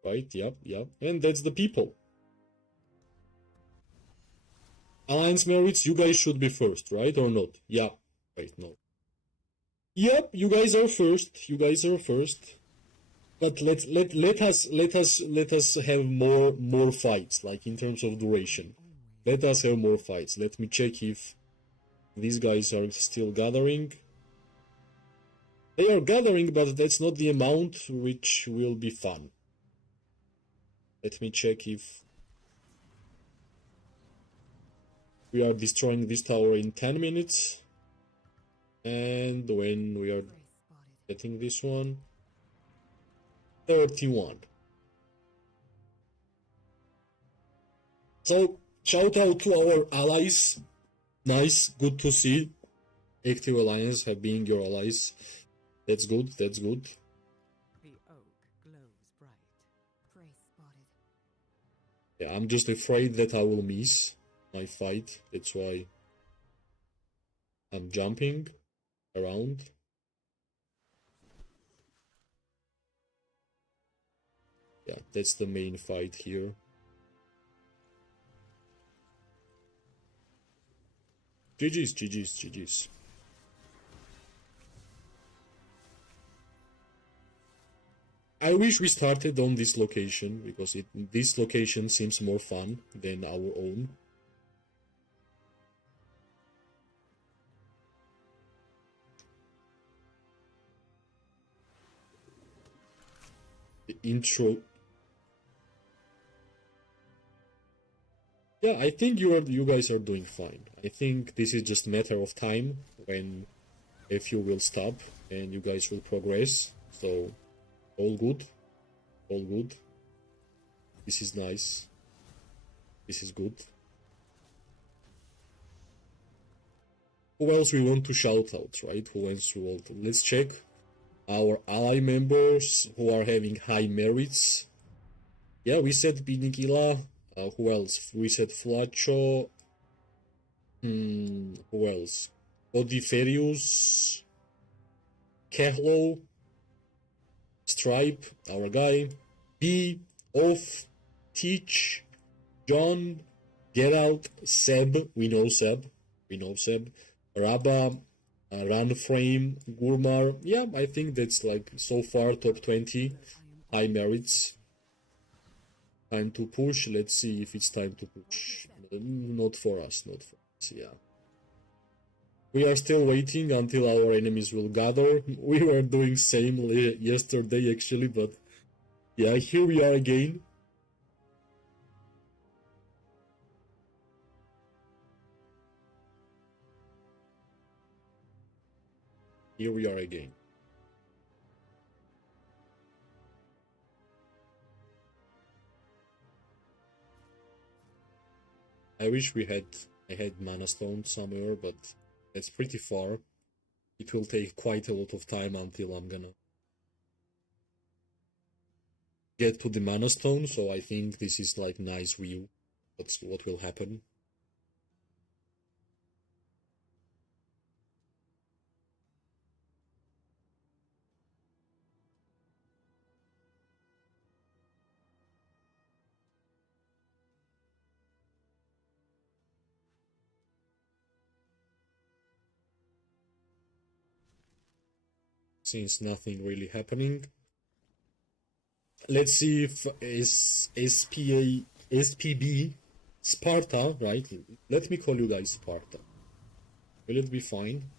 Right, yep. And that's the people. Alliance merits, you guys should be first, right, or not? Yeah, wait, no. Yep, you guys are first. But let us have more fights, like in terms of duration. Let us have more fights. Let me check if these guys are still gathering. They are gathering, but that's not the amount which will be fun. Let me check if we are destroying this tower in 10 minutes. And when we are getting this one, 31. So, shout out to our allies. Nice, good to see. Active alliance have been your allies. That's good. The oak glows bright. Prey spotted. Yeah, I'm just afraid that I will miss my fight. That's why I'm jumping around. Yeah, that's the main fight here. GG's. I wish we started on this location, because this location seems more fun than our own. The intro. Yeah, I think you guys are doing fine. I think this is just a matter of time when a few will stop and you guys will progress. So all good. This is nice. This is good. Who else we want to shout out, right? Who else we want to... Let's check our ally members who are having high merits. Yeah, we said Binikila. Who else? We said Flacho. Who else? Odiferius. Kehlo. Stripe, our guy. B. Off. Teach. John. Get Out. Seb. We know Seb. Rabba. Run Frame. Gurmar. Yeah, I think that's like so far top 20. High merits. Time to push. Let's see if it's time to push. Not for us, yeah. We are still waiting until our enemies will gather. We were doing same yesterday actually, but yeah, here we are again. Here we are again. I wish I had mana stone somewhere, but it's pretty far. It will take quite a lot of time until I'm gonna get to the mana stone, so I think this is like nice view. That's what will happen. Since nothing really happening. Let's see if SPB Sparta, right? Let me call you guys Sparta. Will it be fine?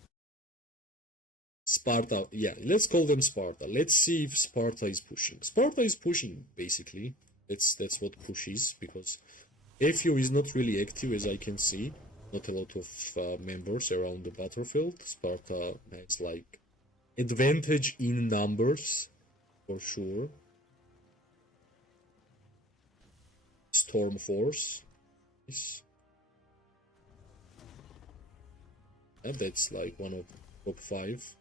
Sparta, yeah, let's call them Sparta. Let's see if Sparta is pushing. Sparta is pushing, basically. That's what push is, because FU is not really active, as I can see. Not a lot of members around the battlefield. Sparta has like advantage in numbers, for sure. Storm Force. And that's like one of the top 5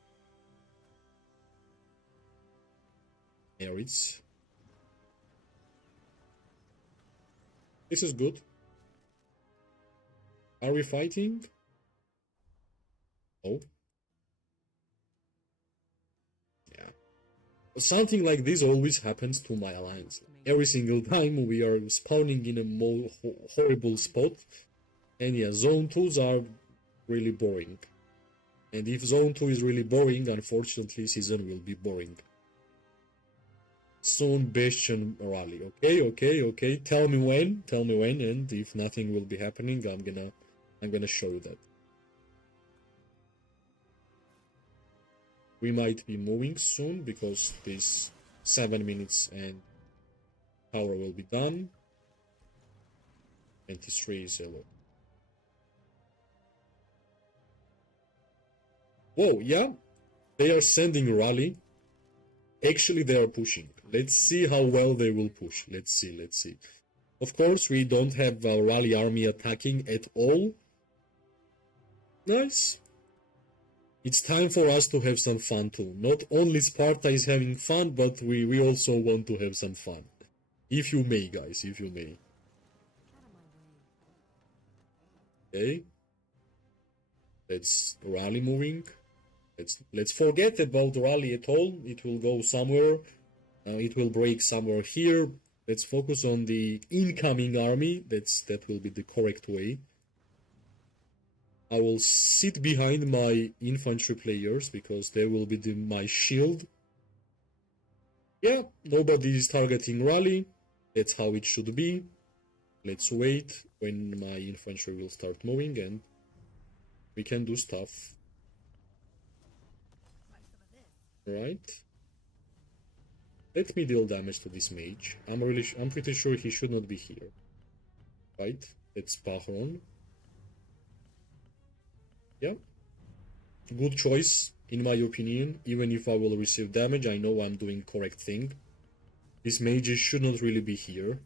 merits. This is good. Are we fighting? No. Yeah. Something like this always happens to my alliance. Every single time we are spawning in a more horrible spot. And yeah, zone 2s are really boring. And if zone 2 is really boring, unfortunately season will be boring. Soon Bastion rally. Okay. Tell me when, and if nothing will be happening, I'm gonna show that. We might be moving soon because this 7 minutes and power will be done. 23 is a lot. Whoa, yeah, they are sending rally. Actually, they are pushing. Let's see how well they will push. Let's see. Of course, we don't have a rally army attacking at all. Nice. It's time for us to have some fun too. Not only Sparta is having fun, but we also want to have some fun. If you may, guys, if you may. Okay. Let's rally moving. Let's forget about rally at all. It will go somewhere. It will break somewhere here. Let's focus on the incoming army. That will be the correct way. I will sit behind my infantry players because they will be my shield. Yeah, nobody is targeting rally. That's how it should be. Let's wait when my infantry will start moving and we can do stuff. Right. Let me deal damage to this mage. I'm pretty sure he should not be here. Right? It's Pahron. Yeah. Good choice, in my opinion. Even if I will receive damage, I know I'm doing correct thing. These mages should not really be here.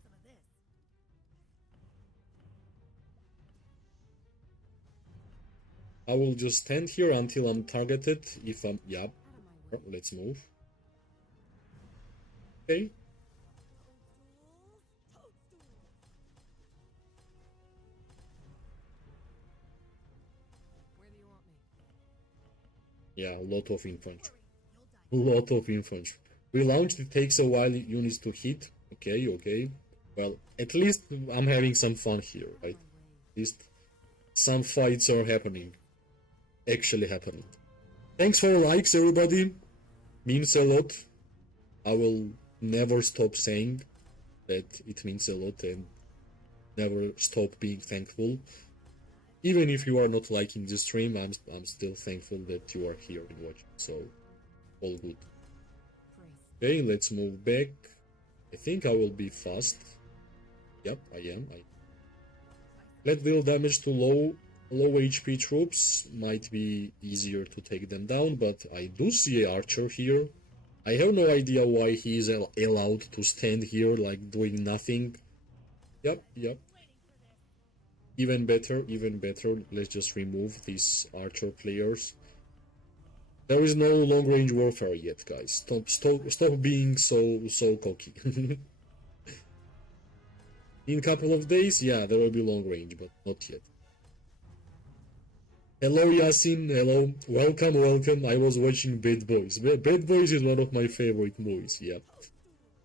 I will just stand here until I'm targeted. If I'm... Yep. Out of my way. Let's move. Okay. Where do you want me? Yeah, a lot of infantry. A lot of infantry. We launched, it takes a while units to hit. Okay, okay. Well, at least I'm having some fun here, right? At least some fights are happening. Actually happening. Thanks for likes, everybody. Means a lot. I will never stop saying that it means a lot and never stop being thankful. Even if you are not liking the stream, I'm still thankful that you are here and watching. So, all good. Okay, let's move back. I think I will be fast. Yep, I am. Let deal damage to low HP troops. Might be easier to take them down, but I do see an archer here. I have no idea why he is allowed to stand here like doing nothing. Yep, yep. Even better, even better. Let's just remove these archer players. There is no long range warfare yet, guys. Stop being so cocky. In a couple of days, yeah, there will be long range, but not yet. Hello Yasin, hello, welcome. I was watching Bad Boys. Bad Boys is one of my favorite movies, yeah.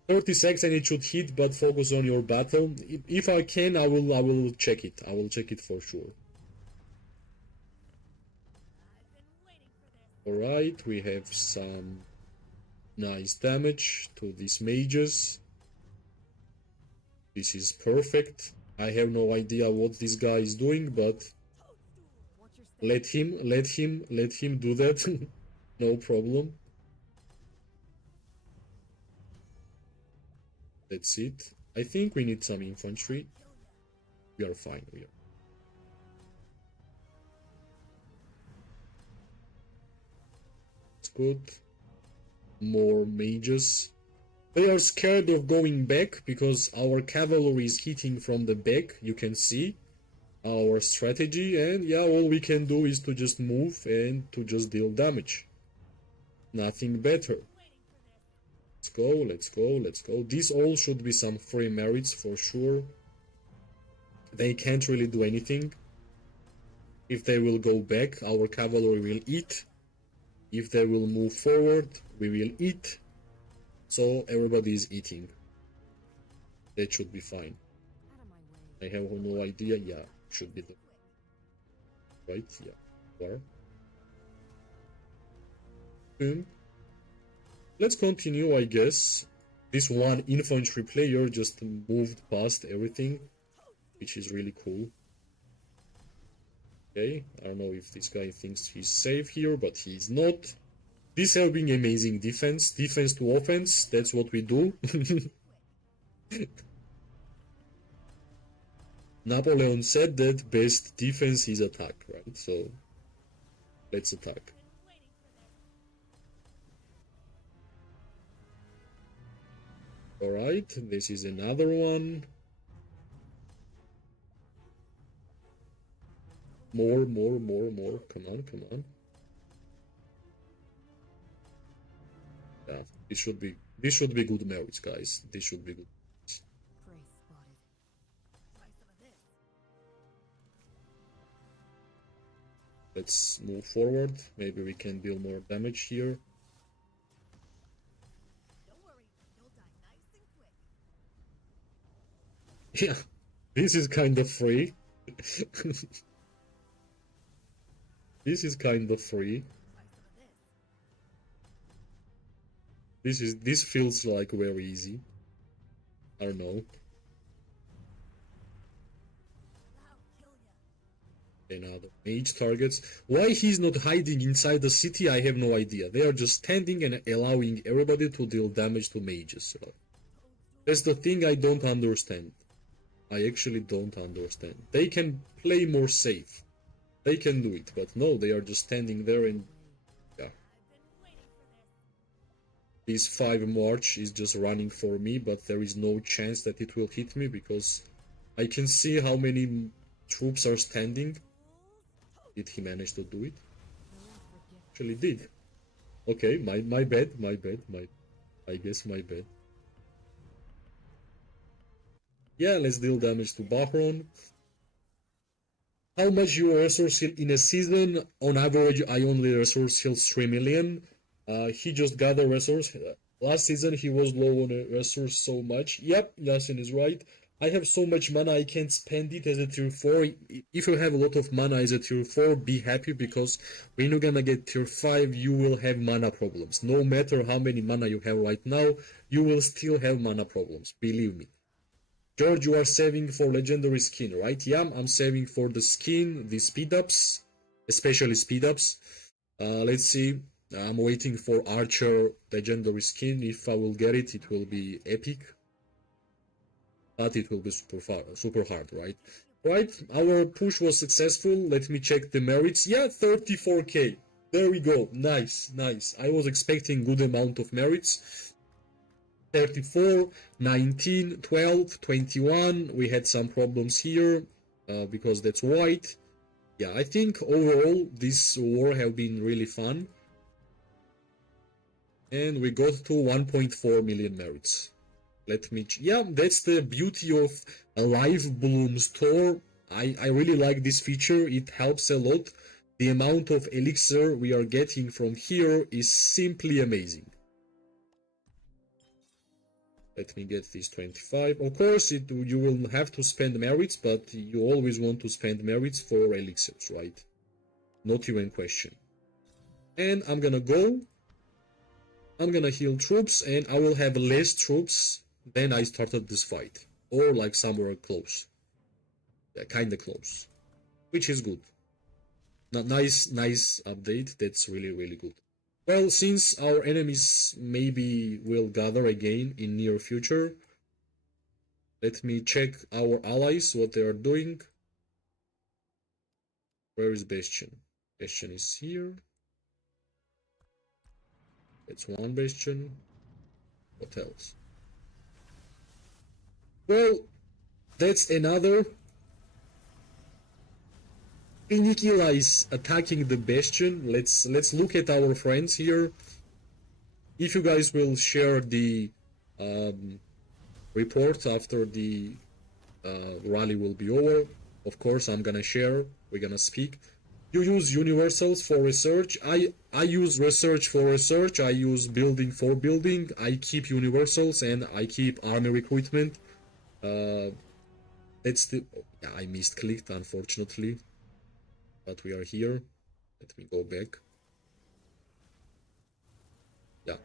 30 seconds and it should hit, but focus on your battle. If I can, I will check it. I will check it for sure. Alright, we have some nice damage to these mages. This is perfect. I have no idea what this guy is doing, but let him do that. No problem. That's it. I think we need some infantry. We are fine. We are. It's good. More mages. They are scared of going back because our cavalry is hitting from the back. You can see our strategy, and yeah, all we can do is to just move and to just deal damage. Nothing better. Let's go, let's go, let's go. These all should be some free merits for sure. They can't really do anything. If they will go back, our cavalry will eat. If they will move forward, we will eat. So everybody is eating. That should be fine. I have no idea. Yeah, should be the right. Yeah, where? Boom. Let's continue, I guess. This one infantry player just moved past everything, which is really cool. Okay, I don't know if this guy thinks he's safe here, but he's not. This has been amazing defense. Defense to offense, that's what we do. Napoleon said that best defense is attack, right? So, let's attack. Alright, this is another one. More. Come on. Yeah, this should be good merits, guys. This should be good. Let's move forward. Maybe we can deal more damage here. Yeah, this is kind of free. This is kind of free. This feels like very easy. I don't know. Another mage targets. Why he's not hiding inside the city, I have no idea. They are just standing and allowing everybody to deal damage to mages. That's the thing I don't understand. I actually don't understand. They can play more safe. They can do it, but no, they are just standing there and... yeah. This 5 march is just running for me, but there is no chance that it will hit me because I can see how many troops are standing. Did he manage to do it? I won't forget. Actually did. Okay, my bad, I guess my bad. Yeah, let's deal damage to Bahron. How much you resource heal in a season? On average, I only resource heal 3 million. He just got a resource. Last season, he was low on a resource so much. Yep, Yasin is right. I have so much mana, I can't spend it as a tier 4. If you have a lot of mana as a tier 4, be happy, because when you're gonna get tier 5, you will have mana problems. No matter how many mana you have right now, you will still have mana problems, believe me. George, you are saving for legendary skin, right? Yeah, I'm saving for the skin, the speed ups, especially speed ups. Let's see. I'm waiting for Archer legendary skin. If I will get it, it will be epic. But it will be super hard, right? Right, our push was successful. Let me check the merits. Yeah, 34k. There we go. Nice, nice. I was expecting good amount of merits. 34, 19, 12, 21. We had some problems here because that's white. Yeah, I think overall this war have been really fun. And we got to 1.4 million merits. Let me... Yeah, that's the beauty of a live bloom store. I really like this feature. It helps a lot. The amount of elixir we are getting from here is simply amazing. Let me get this 25. Of course, you will have to spend merits, but you always want to spend merits for elixirs, right? Not even question. And I'm gonna go. I'm gonna heal troops, and I will have less troops than I started this fight. Or like somewhere close. Yeah, kinda close. Which is good. Nice update. That's really good. Well, since our enemies maybe will gather again in near future, let me check our allies, what they are doing. Where is Bastion? Bastion is here. That's one Bastion. What else? Well, that's another. Finicula is attacking the Bastion. Let's look at our friends here. If you guys will share the report after the rally will be over, of course I'm gonna share. We're gonna speak. You use universals for research. I use research for research. I use building for building. I keep universals and I keep army recruitment. That's the... Yeah, I misclicked, unfortunately. But we are here. Let me go back. Yeah.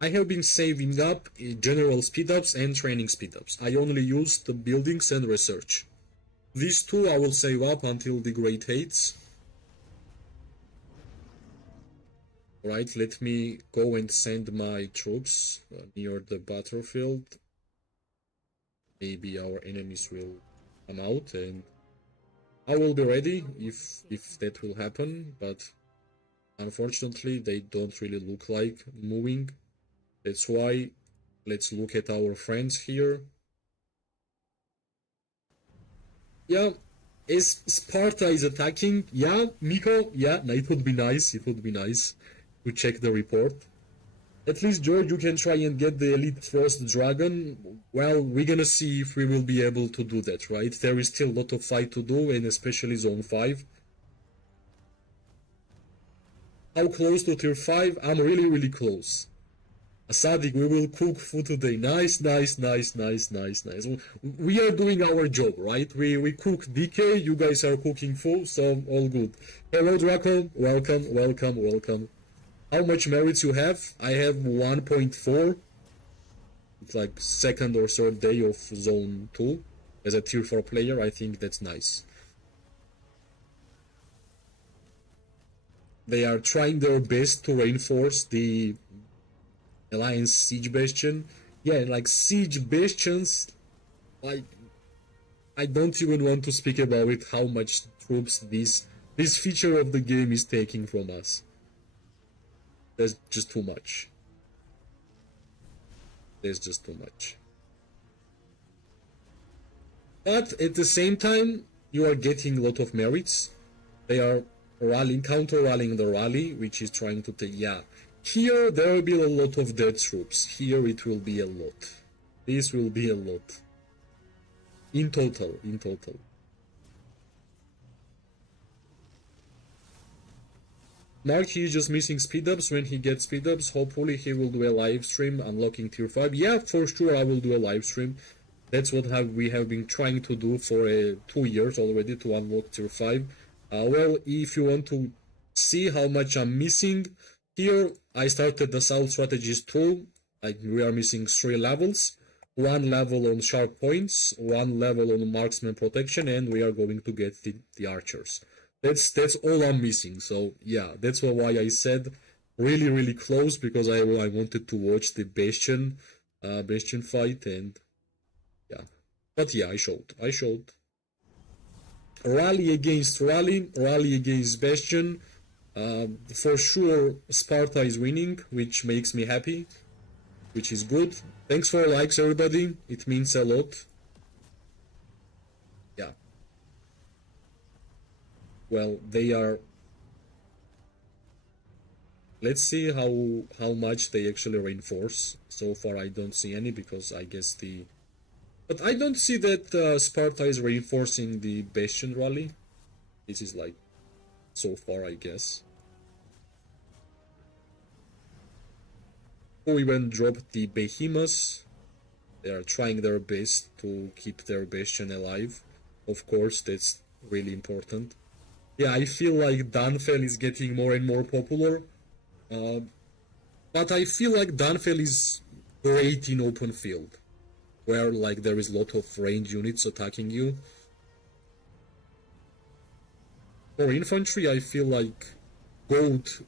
I have been saving up general speedups and training speedups. I only use the buildings and research. These two I will save up until the Great Hates. Right, let me go and send my troops near the battlefield. Maybe our enemies will come out and I will be ready if that will happen, but unfortunately they don't really look like moving. That's why let's look at our friends here. Yeah, as Sparta is attacking, yeah, Miko, yeah, it would be nice, to check the report. At least, George, you can try and get the Elite First Dragon. Well, we're gonna see if we will be able to do that, right? There is still a lot of fight to do, and especially Zone 5. How close to Tier 5? I'm really close. Asadik, we will cook food today. Nice. We are doing our job, right? We cook DK, you guys are cooking food, so all good. Hello, Draco. Welcome. How much merits you have? I have 1.4. It's like second or third day of Zone 2. As a Tier 4 player, I think that's nice. They are trying their best to reinforce the Alliance Siege Bastion. Yeah, like Siege Bastions, I don't even want to speak about it, how much troops this feature of the game is taking from us. That's just too much. But at the same time, you are getting a lot of merits. They are rallying, counter-rallying the rally, which is trying to take, yeah. Here, there will be a lot of dead troops. Here, it will be a lot. This will be a lot. In total, in total. Mark, he's just missing speed ups. When he gets speed ups, hopefully he will do a live stream unlocking tier 5. Yeah, for sure I will do a live stream. That's what we have been trying to do for 2 years already to unlock tier 5. Well, if you want to see how much I'm missing, here I started the South Strategies tool. Like, we are missing 3 levels. 1 level on sharp points, 1 level on marksman protection, and we are going to get the archers. That's all I'm missing. So yeah, that's why I said really close, because I wanted to watch the Bastion fight, and yeah. But yeah, I showed. Rally against Bastion. For sure, Sparta is winning, which makes me happy, which is good. Thanks for likes, everybody. It means a lot. Yeah. Well, they are. Let's see how much they actually reinforce. So far, I don't see any, because I guess the. But I don't see that Sparta is reinforcing the Bastion rally. This is like so far, I guess. We even dropped the Behemoths. They are trying their best to keep their Bastion alive. Of course, that's really important. Yeah, I feel like Dunfell is getting more and more popular. But I feel like Dunfell is great in open field, where like there is a lot of range units attacking you. For infantry, I feel like gold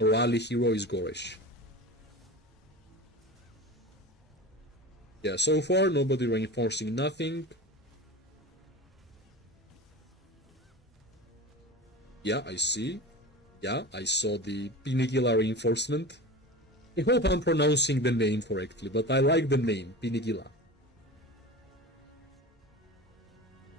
rally hero is Goresh. Yeah, so far nobody reinforcing nothing. Yeah, I see. Yeah, I saw the Pinigila reinforcement. I hope I'm pronouncing the name correctly, but I like the name, Pinigila.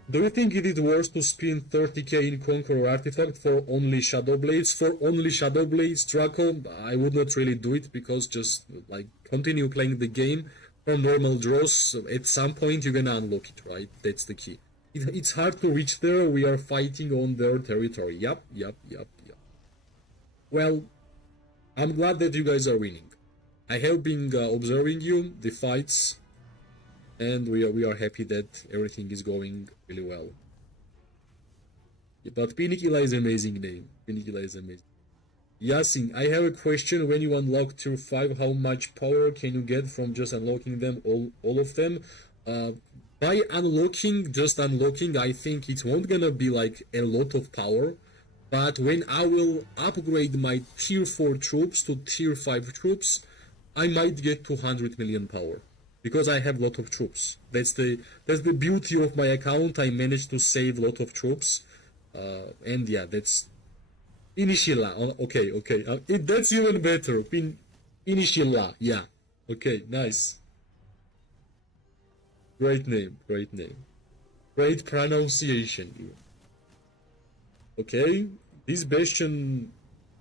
Do you think it is worth to spend 30k in Conqueror Artifact for only Shadow Blades? For only Shadow Blades, Draco, I would not really do it, because just like continue playing the game from normal draws. At some point you're gonna unlock it, right? That's the key. It's hard to reach there. We are fighting on their territory. Yup. Well, I'm glad that you guys are winning. I have been observing you, the fights, and we are happy that everything is going really well. Yeah, but Pinikila is an amazing name. Pinikila is amazing. Yasin, I have a question. When you unlock tier 5, how much power can you get from just unlocking them, all of them? By just unlocking, I think it won't gonna be like a lot of power. But when I will upgrade my tier 4 troops to tier 5 troops, I might get 200 million power, because I have a lot of troops. That's the beauty of my account. I managed to save a lot of troops, and yeah, that's Inishila. Okay. That's even better. Inishila. Yeah. Okay. Nice. Great name. Great pronunciation. Okay. This Bastion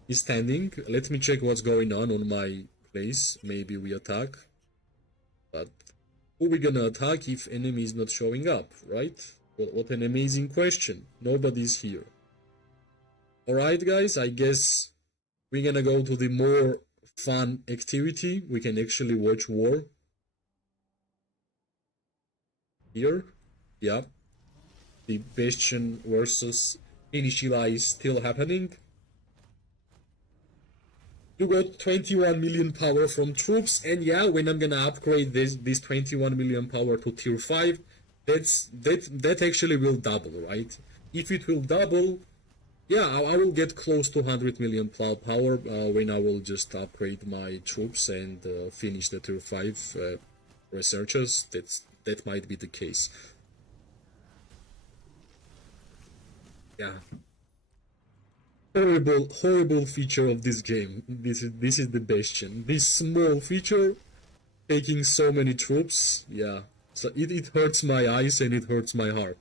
is standing. Let me check what's going on my place. Maybe we attack. But who we gonna attack if enemy is not showing up, right? Well, what an amazing question. Nobody's here. Alright guys, I guess we're gonna go to the more fun activity. We can actually watch war. Here, yeah. The Bastion versus Inishila is still happening. You got 21 million power from troops, and yeah, when I'm gonna upgrade this 21 million power to tier 5, that actually will double, right? If it will double, yeah, I will get close to 100 million power when I will just upgrade my troops and finish the tier 5 researchers. That might be the case. Yeah. Horrible feature of this game. This is the Bastion. This small feature, taking so many troops. Yeah. So it hurts my eyes and it hurts my heart.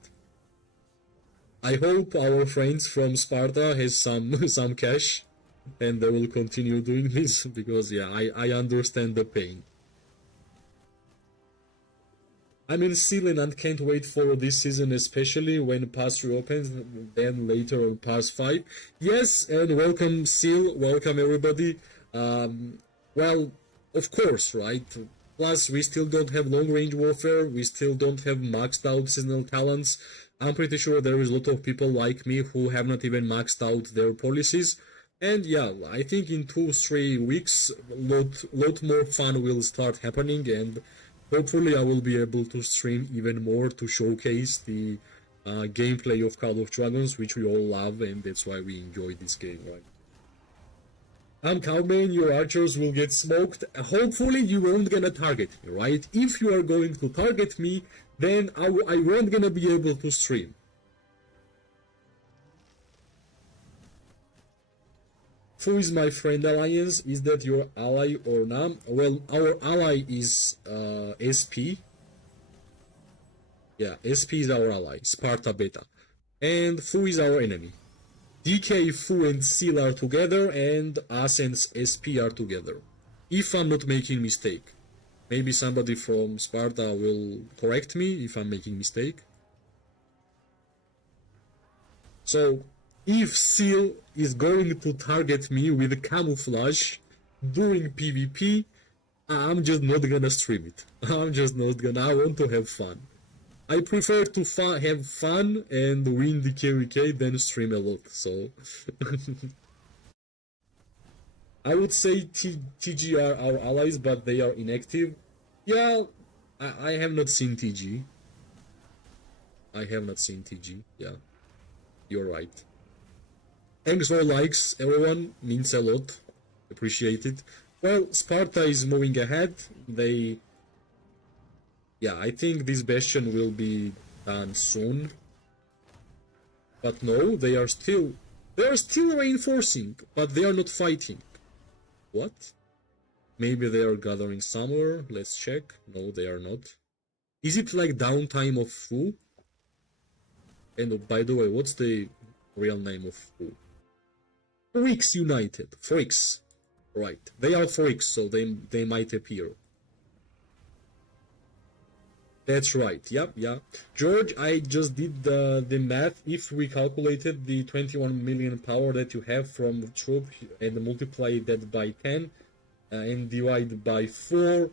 I hope our friends from Sparta has some cash, and they will continue doing this because yeah, I understand the pain. I'm in Sealand and can't wait for this season, especially when Pass 3 opens, then later on Pass 5. Yes, and welcome Seal, welcome everybody. Well, of course, right? Plus, we still don't have long range warfare, we still don't have maxed out seasonal talents. I'm pretty sure there is a lot of people like me who have not even maxed out their policies. And yeah, I think in 2-3 weeks, lot more fun will start happening, and hopefully I will be able to stream even more to showcase the gameplay of Call of Dragons, which we all love, and that's why we enjoy this game, right? I'm Cowman, your archers will get smoked. Hopefully you won't gonna target me, right? If you are going to target me, then I won't gonna be able to stream. Who is my friend alliance? Is that your ally or not? Well, our ally is SP. Yeah, SP is our ally, Sparta Beta. And who is our enemy? DK, Fu, and Seal are together, and us and SP are together. If I'm not making mistake. Maybe somebody from Sparta will correct me if I'm making mistake. So, if Seal is going to target me with camouflage during PvP, I'm just not gonna stream it. I'm just not gonna. I want to have fun. I prefer to have fun and win the KVK than stream a lot, so... I would say TG are our allies, but they are inactive. Yeah, I have not seen TG. I have not seen TG, yeah. You're right. Thanks for likes, everyone, means a lot. Appreciate it. Well, Sparta is moving ahead. Yeah, I think this bastion will be done soon. But no, they are still reinforcing, but they are not fighting. What? Maybe they are gathering somewhere. Let's check. No, they are not. Is it like downtime of Fu? And by the way, what's the real name of Fu? Freaks United. Freaks. Right. They are freaks, so they might appear. That's right, yep, yeah. George, I just did the math. If we calculated the 21 million power that you have from the troop and multiply that by 10 and divide by 4.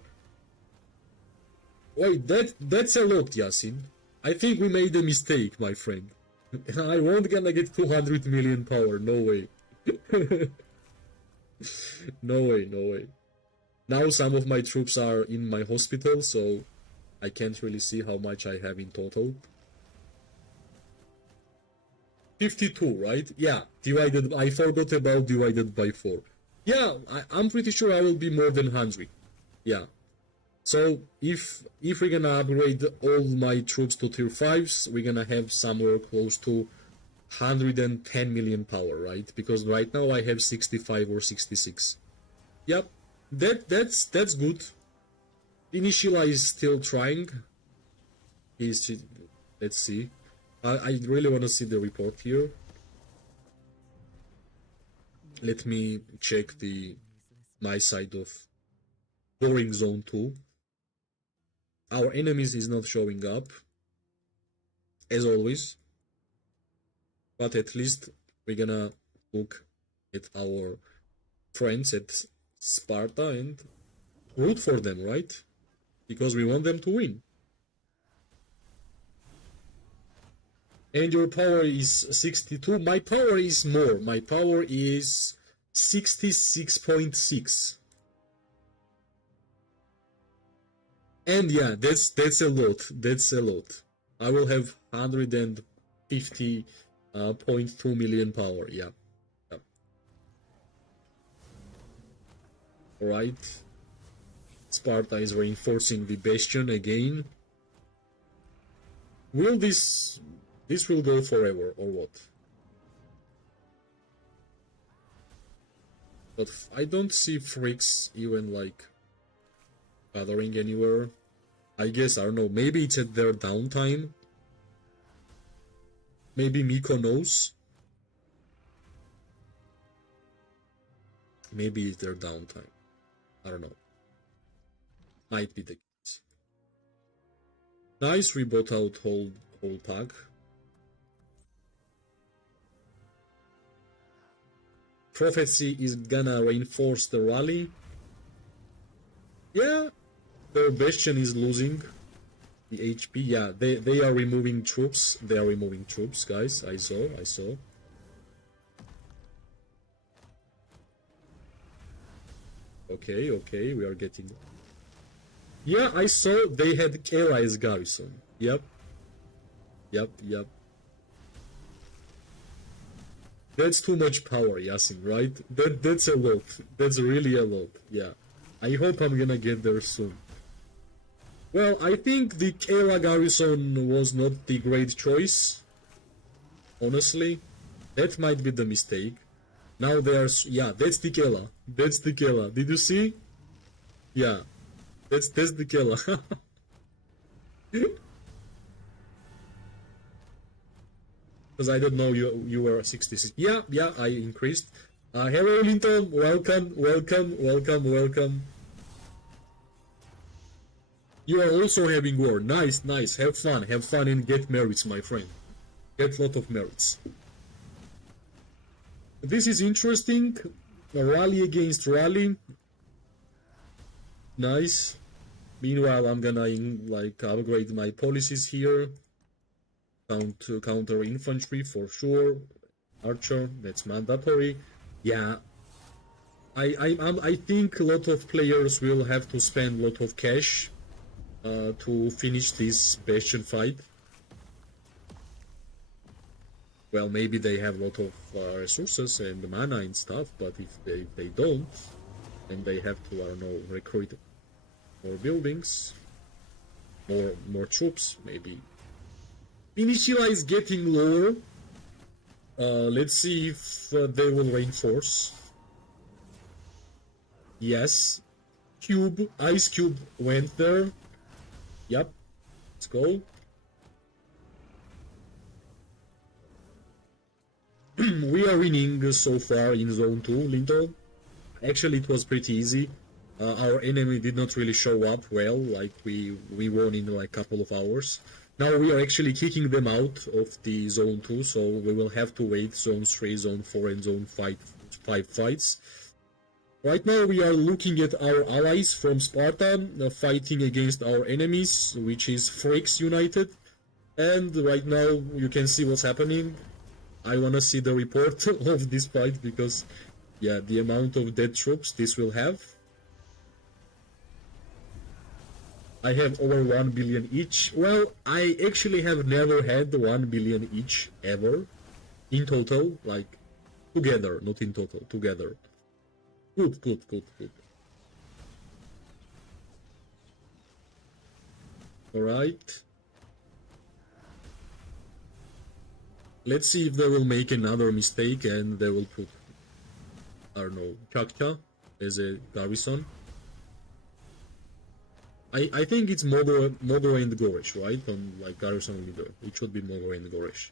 Wait, that's a lot, Yasin. I think we made a mistake, my friend. I won't gonna get 200 million power, no way. No way, no way. Now some of my troops are in my hospital, so I can't really see how much I have in total. 52, right? Yeah, I forgot about divided by 4. Yeah, I'm pretty sure I will be more than 100. Yeah. So, if we're gonna upgrade all my troops to tier 5s, we're gonna have somewhere close to 110 million power, right? Because right now I have 65 or 66. Yep, that's good. Initial is still trying. Let's see. I really want to see the report here. Let me check my side of boring zone 2. Our enemies is not showing up, as always. But at least we're gonna look at our friends at Sparta and root for them, right? Because we want them to win. And your power is 62. My power is more. My power is 66.6. And yeah, that's a lot. That's a lot. I will have 150.2 million power. Yeah. Alright. Sparta is reinforcing the bastion again. Will this will go forever or what? But I don't see freaks even like gathering anywhere. I guess, I don't know, maybe it's at their downtime. Maybe Miko knows. Maybe it's their downtime. I don't know. Might be the case. Nice, we bought out whole pack. Prophecy is gonna reinforce the rally. Yeah, their Bastion is losing the HP. Yeah, they are removing troops. They are removing troops, guys. I saw. Okay, we are getting... Yeah, I saw they had Kayla's garrison. Yep. That's too much power, Yasin, right? That's a lot. That's really a lot, yeah. I hope I'm gonna get there soon. Well, I think the Kayla garrison was not the great choice. Honestly. That might be the mistake. Now there's... Yeah, that's the Kayla. That's the Kayla. Did you see? Yeah. That's the Kayla. Because I don't know you were 66. Yeah, I increased. Hello Linton, welcome. You are also having war. Nice. Have fun and get merits, my friend. Get a lot of merits. This is interesting. A rally against rally. Nice. Meanwhile, I'm gonna upgrade my policies here. Counter infantry for sure. Archer, that's mandatory. Yeah. I think a lot of players will have to spend a lot of cash to finish this Bastion fight. Well, maybe they have a lot of resources and mana and stuff, but if they don't, then they have to, I don't know, recruit more buildings, more troops, maybe. Initial is getting lower. Let's see if they will reinforce. Yes. Ice Cube went there. Yep. Let's go. We are winning so far in Zone 2, Linton. Actually, it was pretty easy. Our enemy did not really show up well, like we won in like a couple of hours. Now we are actually kicking them out of the Zone 2, so we will have to wait Zone 3, Zone 4 and Zone 5 fights. Right now we are looking at our allies from Sparta fighting against our enemies, which is Freaks United. And right now you can see what's happening. I wanna see the report of this fight because, yeah, the amount of dead troops this will have. I have over 1 billion each. Well, I actually have never had 1 billion each, ever. In total, like, together, not in total, together. Good. Alright. Let's see if they will make another mistake and they will put, I don't know, Chakcha as a garrison. I think it's Mogo and Goresh, right? On like garrison leader. It should be Mogo and Goresh.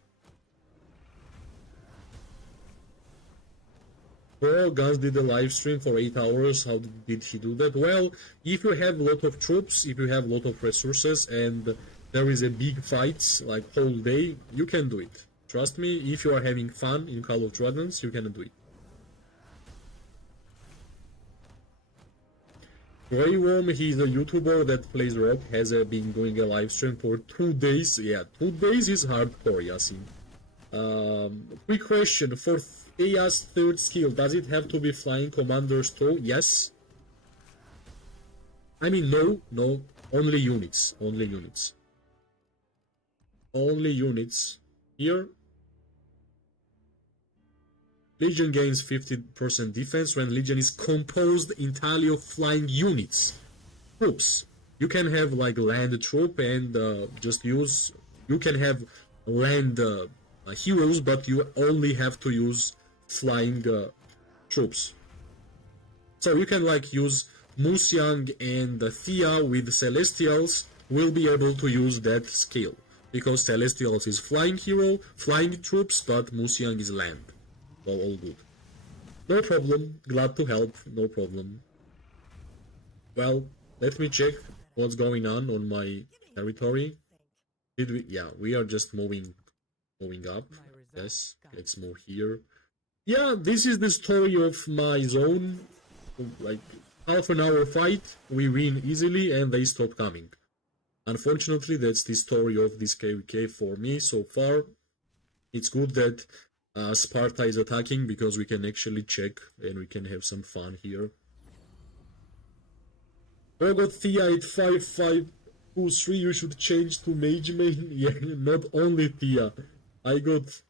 Well, Guns did a live stream for 8 hours. How did he do that? Well, if you have a lot of troops, if you have a lot of resources, and there is a big fight, like whole day, you can do it. Trust me, if you are having fun in Call of Dragons, you can do it. Grey Worm, he's a YouTuber that plays Rock, has been doing a live stream for 2 days. Yeah, 2 days is hardcore, Yasin. Quick question, for Aya's third skill, does it have to be Flying Commanders too? Yes. I mean, no, only units. Here, Legion gains 50% defense when Legion is composed entirely of flying units. Troops. You can have like land troop and just use... You can have land heroes, but you only have to use flying troops. So you can like use Musyang and Thea with Celestials. Will be able to use that skill. because Celestials is flying hero, flying troops, but Musiang is land. Well, all good. No problem, glad to help, no problem. Well, let me check what's going on my territory. Did we? Yeah, we are just moving up. Yes, let's move here. Yeah, this is the story of my zone. Like half an hour fight, we win easily, and they stop coming. Unfortunately, that's the story of this KVK for me so far. It's good that Sparta is attacking because we can actually check and we can have some fun here. I got Thea at 5523, you should change to Mage Main. Yeah, not only Thea. I got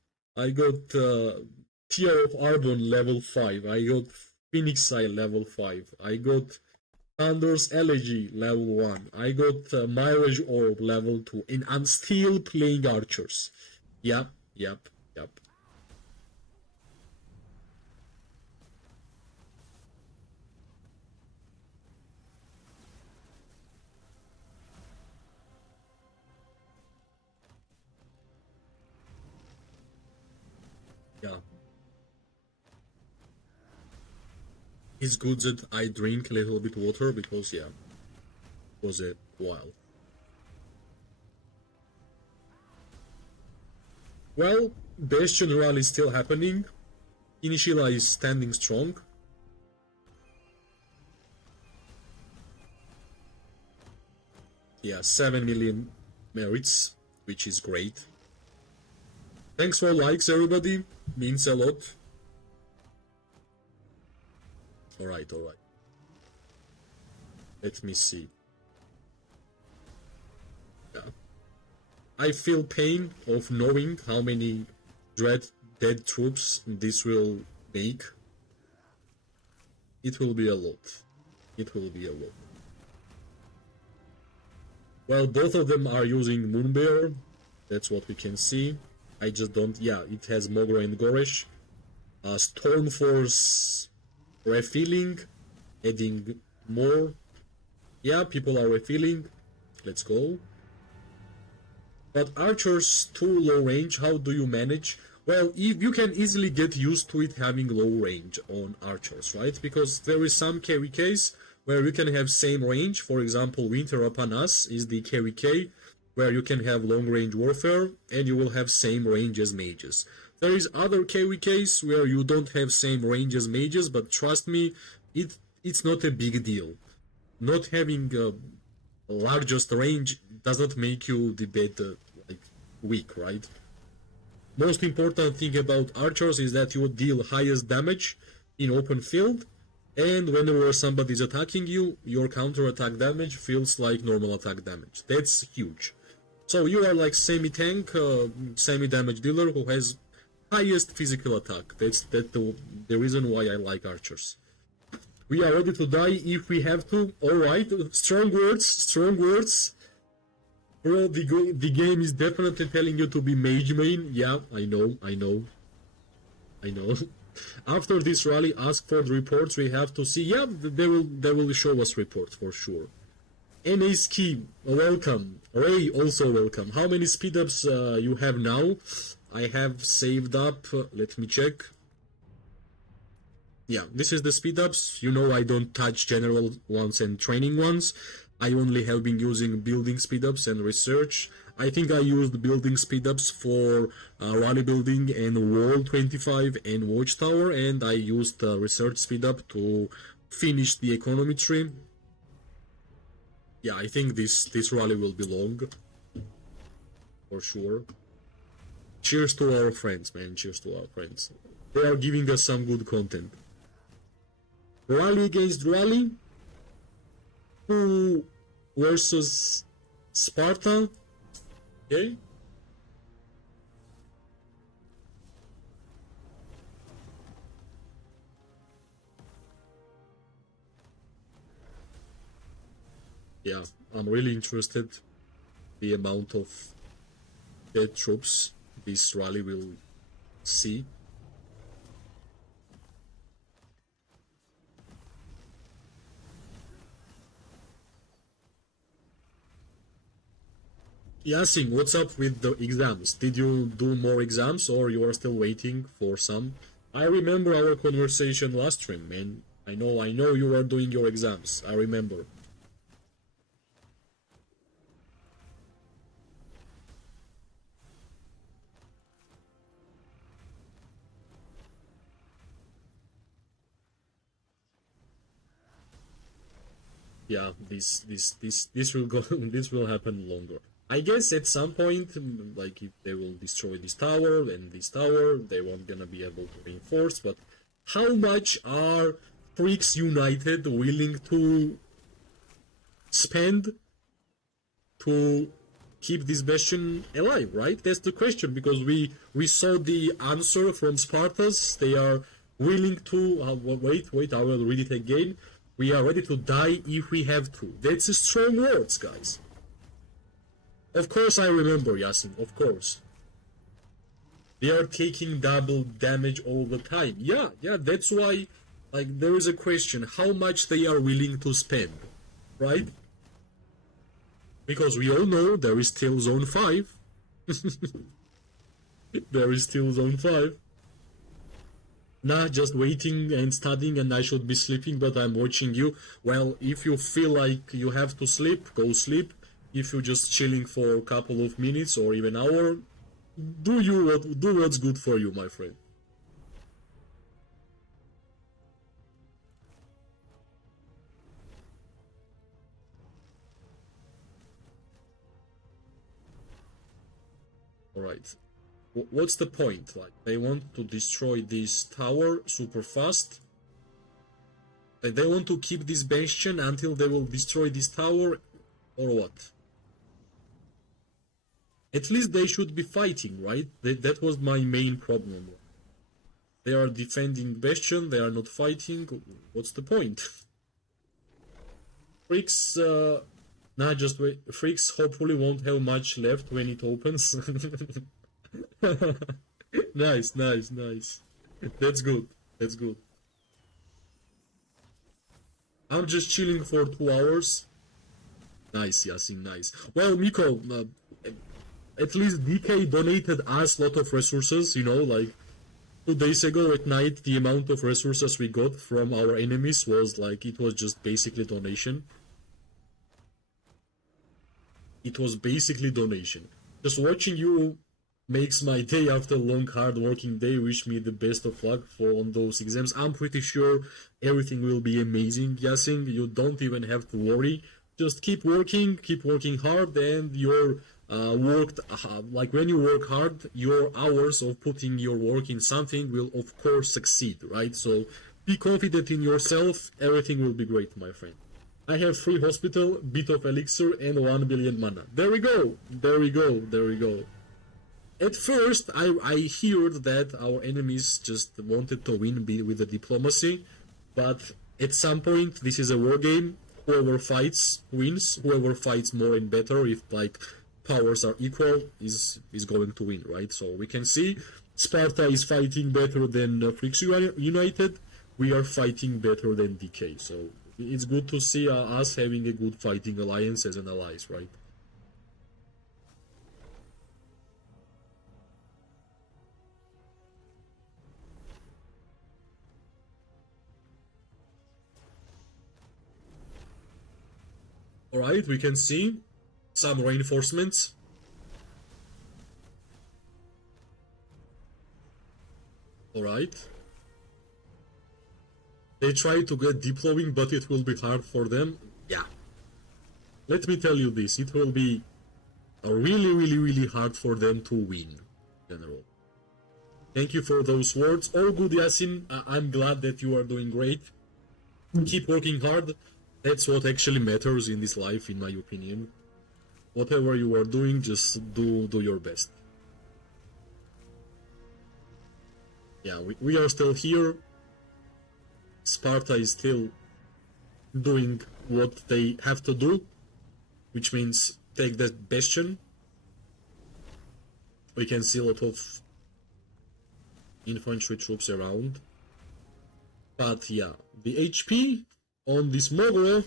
Tear of Arbon level 5. I got Phoenix Eye level 5. I got Thunder's Elegy level 1. I got Mirage Orb level 2. And I'm still playing archers. Yep. Yeah. It's good that I drink a little bit water because, yeah, it was a while. Well, Bastion rally is still happening. Inishila is standing strong. Yeah, 7 million merits, which is great. Thanks for likes, everybody. Means a lot. Alright. Let me see. Yeah. I feel pain of knowing how many dead troops this will make. It will be a lot. Well, both of them are using Moonbear. That's what we can see. I just don't... Yeah, it has Mogra and Goresh. Stormforce refilling. Adding more. Yeah, people are refilling. Let's go. But archers too low range, how do you manage? Well, you can easily get used to it having low range on archers, right? Because there is some KVKs where you can have same range. For example, Winter Upon Us is the KVK where you can have long range warfare and you will have same range as mages. There is other KVKs where you don't have same range as mages, but trust me, it's not a big deal. Not having largest range does not make you the better, like, weak, right? Most important thing about archers is that you deal highest damage in open field, and whenever somebody is attacking you, your counter attack damage feels like normal attack damage. That's huge. So you are like semi-tank, semi-damage dealer who has highest physical attack. That's the reason why I like archers. We are ready to die if we have to. Alright, strong words. Bro, the game is definitely telling you to be mage main. Yeah, I know. After this rally, ask for the reports. We have to see. Yeah, they will show us reports for sure. NA Ski, welcome. Ray, also welcome. How many speed ups you have now? I have saved up. Let me check. Yeah, this is the speed ups. You know I don't touch general ones and training ones. I only have been using building speed ups and research. I think I used building speed ups for rally building and wall 25 and watchtower, and I used research speed up to finish the economy tree. Yeah, I think this rally will be long for sure. Cheers to our friends, man. Cheers to our friends. They are giving us some good content. Rally against rally. Who versus Sparta? Okay. Yeah, I'm really interested the amount of dead troops this rally will see. Yasin, what's up with the exams? Did you do more exams or you are still waiting for some? I remember our conversation last stream, man. I know you are doing your exams. I remember. Yeah, this will go this will happen longer. I guess at some point, like if they will destroy this tower and this tower, they won't gonna be able to reinforce. But how much are Freaks United willing to spend to keep this bastion alive? Right? That's the question, because we saw the answer from Spartas. They are willing to wait. I will read it again. We are ready to die if we have to. That's a strong words, guys. Of course I remember, Yasin, of course. They are taking double damage all the time. Yeah, that's why, like, there is a question, how much they are willing to spend, right? Because we all know there is still Zone 5. There is still Zone 5. Nah, just waiting and studying and I should be sleeping, but I'm watching you. Well, if you feel like you have to sleep, go sleep. If you're just chilling for a couple of minutes or even hour, do what's good for you, my friend. Alright. What's the point? Like, they want to destroy this tower super fast. And they want to keep this bastion until they will destroy this tower, or what? At least they should be fighting, right? That was my main problem. They are defending bastion, they are not fighting. What's the point? Freaks, nah, just wait. Freaks hopefully won't have much left when it opens. Nice. That's good. I'm just chilling for 2 hours. Nice, Yasin, nice. Well, Miko, at least DK donated us a lot of resources, you know, like 2 days ago at night, the amount of resources we got from our enemies was like, it was just basically donation. It was basically donation. Just watching you makes my day after a long hard working day. Wish me the best of luck on those exams. I'm pretty sure everything will be amazing, Yasin. You don't even have to worry. Just keep working hard, and your like when you work hard, your hours of putting your work in something will of course succeed, right? So be confident in yourself, everything will be great, my friend. I have free hospital, bit of elixir, and 1 billion mana. There we go. At first, I heard that our enemies just wanted to win with the diplomacy, but at some point, this is a war game. Whoever fights wins. Whoever fights more and better, if like powers are equal, is going to win, right? So we can see Sparta is fighting better than Freaks United. We are fighting better than DK. So it's good to see us having a good fighting alliance as an allies, right? Alright, we can see some reinforcements. Alright. They try to get deploying, but it will be hard for them. Yeah. Let me tell you this, it will be really hard for them to win, in general. Thank you for those words. All good, Yasin. I'm glad that you are doing great. Keep working hard. That's what actually matters in this life, in my opinion. Whatever you are doing, just do your best. Yeah, we are still here. Sparta is still doing what they have to do, which means take that bastion. We can see a lot of infantry troops around. But yeah, the HP on this Mogul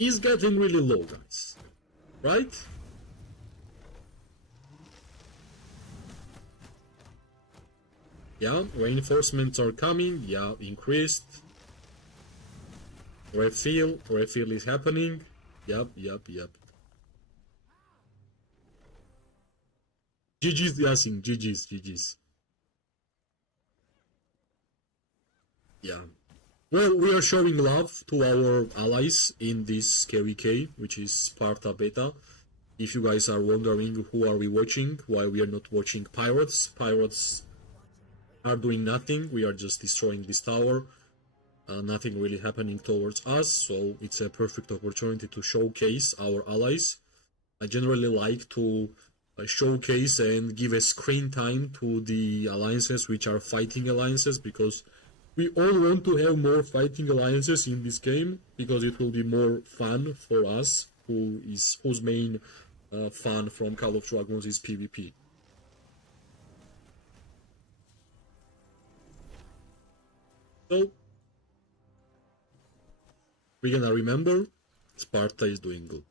is getting really low, guys. Right? Yeah, reinforcements are coming. Yeah, increased. Refill is happening. Yep. GG's, Yasin. GG's. Yeah. Well, we are showing love to our allies in this KVK, which is Sparta Beta. If you guys are wondering who are we watching, why we are not watching Pirates. Pirates are doing nothing. We are just destroying this tower. Nothing really happening towards us, so it's a perfect opportunity to showcase our allies. I generally like to showcase and give a screen time to the alliances which are fighting alliances, because we all want to have more fighting alliances in this game, because it will be more fun for us, whose main fun from Call of Dragons is PvP. So we're gonna remember Sparta is doing good.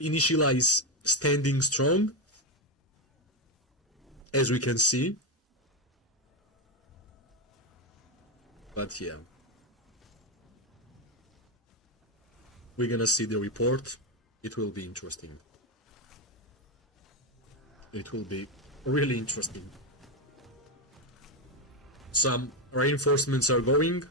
Initiala is standing strong, as we can see. But yeah, we're gonna see the report. It will be interesting. It will be really interesting. Some reinforcements are going.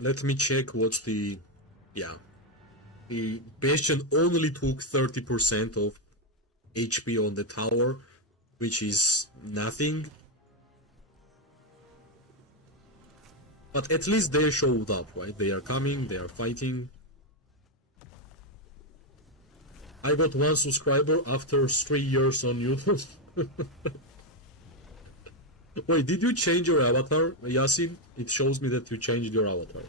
Let me check what's the... Yeah. The Bastion only took 30% of HP on the tower, which is nothing. But at least they showed up, right? They are coming, they are fighting. I got 1 subscriber after 3 years on YouTube. Wait, did you change your avatar, Yasin? It shows me that you changed your avatar.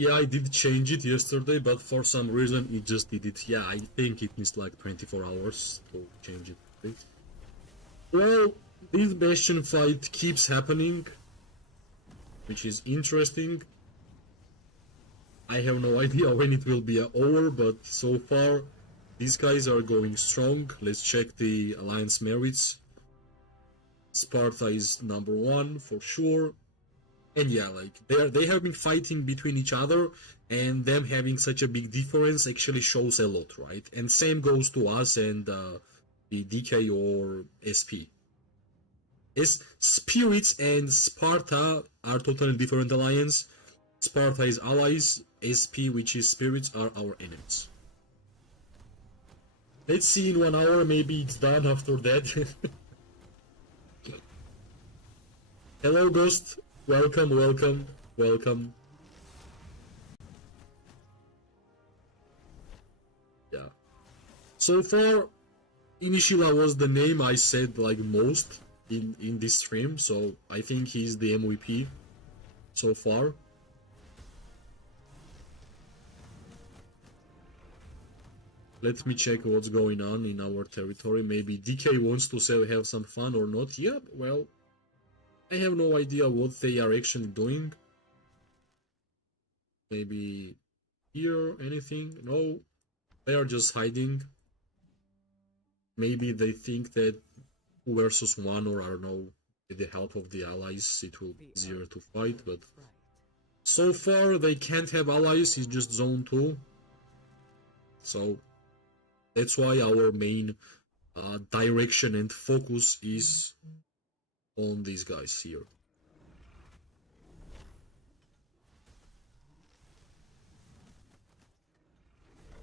Yeah, I did change it yesterday, but for some reason it just did it. Yeah, I think it needs like 24 hours to change it. Well, this Bastion fight keeps happening, which is interesting. I have no idea when it will be over, but so far these guys are going strong. Let's check the alliance merits. Sparta is number 1 for sure. And yeah, like they have been fighting between each other, and them having such a big difference actually shows a lot, right? And same goes to us and the DK or SP. SHPz and Sparta are totally different alliance. Sparta is allies, SP, which is spirits, are our enemies. Let's see in 1 hour, maybe it's done after that. Hello, Ghost. Welcome. Yeah. So far, Inishila was the name I said like most in this stream, so I think he's the MVP so far. Let me check what's going on in our territory. Maybe DK wants to have some fun or not. Yep, well, I have no idea what they are actually doing. Maybe here, anything? No, they are just hiding. Maybe they think that 2 versus 1, or I don't know, With the help of the allies, it will be The easier art to fight, but of fright. so far they can't have allies, it's just zone 2. So that's why our main direction and focus is on these guys here.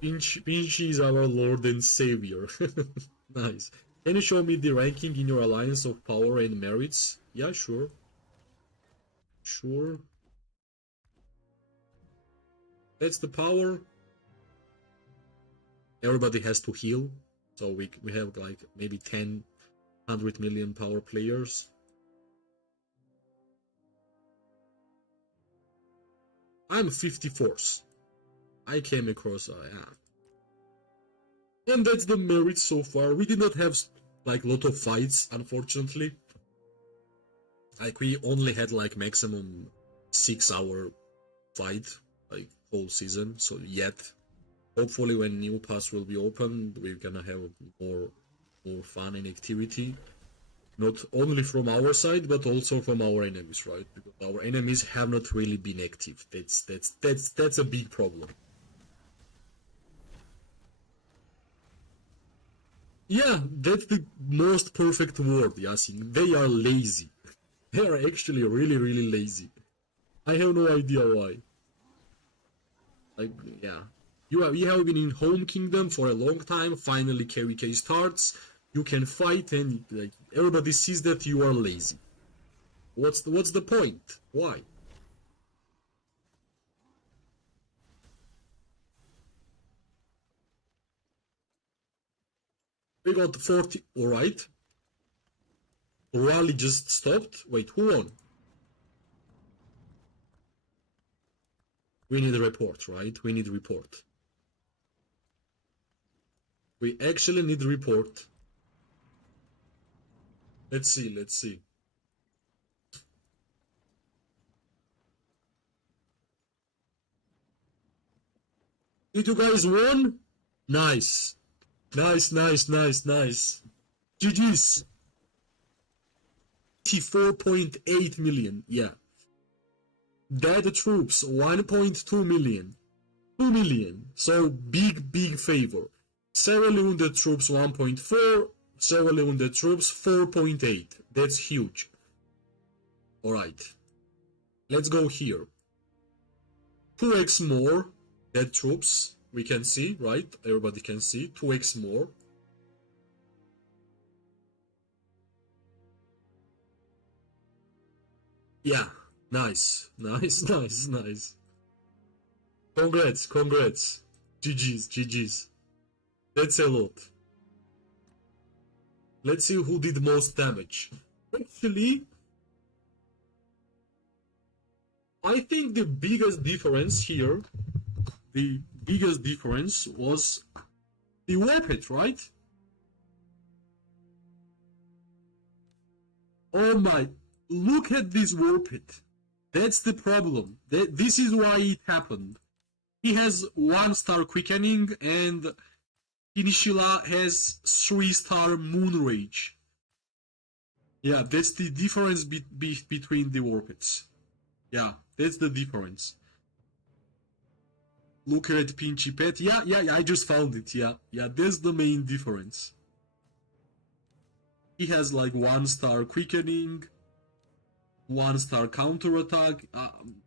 Pinchy is our lord and savior. Nice. Can you show me the ranking in your alliance of power and merits? Yeah, sure. Sure. That's the power. Everybody has to heal. So we have like maybe 100 million power players. I'm 54th. I came across, yeah. And that's the merit so far. We did not have like a lot of fights, unfortunately. Like we only had like maximum 6-hour fight, like whole season. So yet, hopefully when new pass will be open, we're gonna have more fun and activity. Not only from our side, but also from our enemies, right? Because our enemies have not really been active. That's a big problem. Yeah, that's the most perfect word, Yasin. They are lazy. They are actually really, really lazy. I have no idea why. Like, yeah. You have been in Home Kingdom for a long time. Finally, KVK starts. You can fight, and like everybody sees that you are lazy. What's the point? Why? We got 40. All right. Rally just stopped. Wait, who won? We need a report, right? We need a report. We actually need a report. Let's see, let's see. Did you guys won? Nice. Nice, nice, nice, nice. GG's. 4.8 million, yeah. Dead troops, 1.2 million. 2 million, so big favor. Severely wounded troops, 1.4. Severely wounded troops, 4.8. That's huge. Alright. Let's go here. 2x more dead troops. We can see, right? Everybody can see. 2x more. Yeah. Nice. Nice, nice, nice. Congrats, congrats. GG's, GG's. That's a lot. Let's see who did most damage. Actually, I think the biggest difference here, was the Warped, right? Oh my, look at this Warped. That's the problem. This is why it happened. He has 1-star quickening and Inishila has 3-star Moon Rage. Yeah, that's the difference between the Warpeds. Yeah, that's the difference. Look at Pinchy Pet. Yeah, I just found it. Yeah, that's the main difference. He has like 1-star quickening, 1-star counterattack.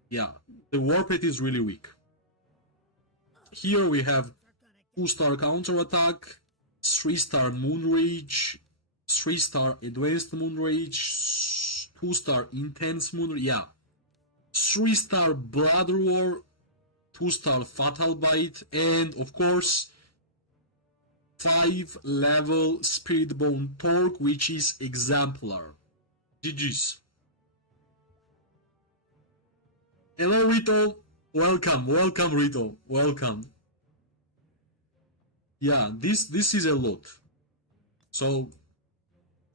Yeah, the Warped is really weak. Here we have 2-star counterattack, 3-star Moon Rage, 3-star Advanced Moon Rage, 2-star Intense Moon Rage. Yeah, 3-star Blood Roar, 2-star Fatal Bite, and of course 5-level Spirit Bone Torque, which is exemplar. GG's. Hello Rito, welcome Rito, welcome. Yeah, this is a lot. So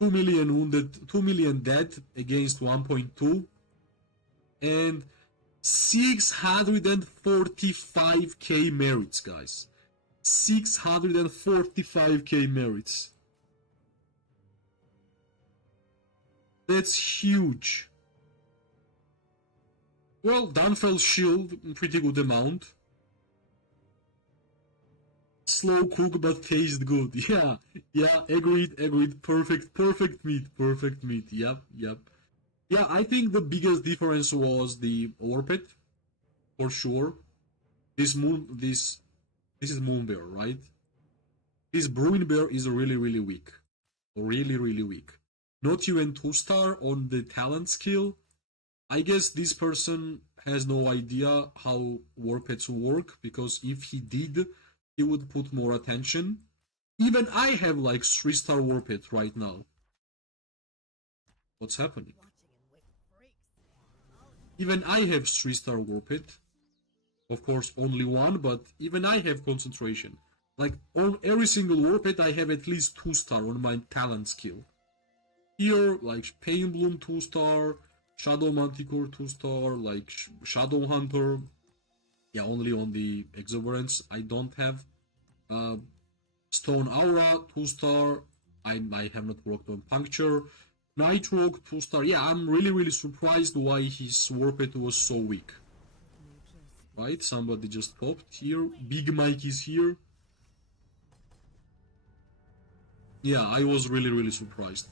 2 million wounded, 2 million dead against 1.2, and 645k merits, guys. 645k merits. That's huge. Well, Downfell Shield, pretty good amount. Slow cook but taste good. Yeah, agreed. Perfect meat. Yep. Yeah, I think the biggest difference was the Orpet, for sure. This is Moonbear, right? This Bruin Bear is really weak. Really weak. Not even 2-star on the talent skill. I guess this person has no idea how war pets work, because if he did, he would put more attention. Even I have like 3-star war pet right now. What's happening? Even I have 3-star war pet. Of course, only one, but even I have concentration. Like on every single war pet, I have at least 2-star on my talent skill. Here, like Pain Bloom 2-star, Shadow Manticore 2-star, like Shadow Hunter. Yeah, only on the Exuberance. I don't have Stone Aura 2-star. I have not worked on Puncture. Nightrogue 2-star. Yeah, I'm really surprised why his Warped was so weak. Right, somebody just popped here. Big Mike is here. Yeah, I was really surprised.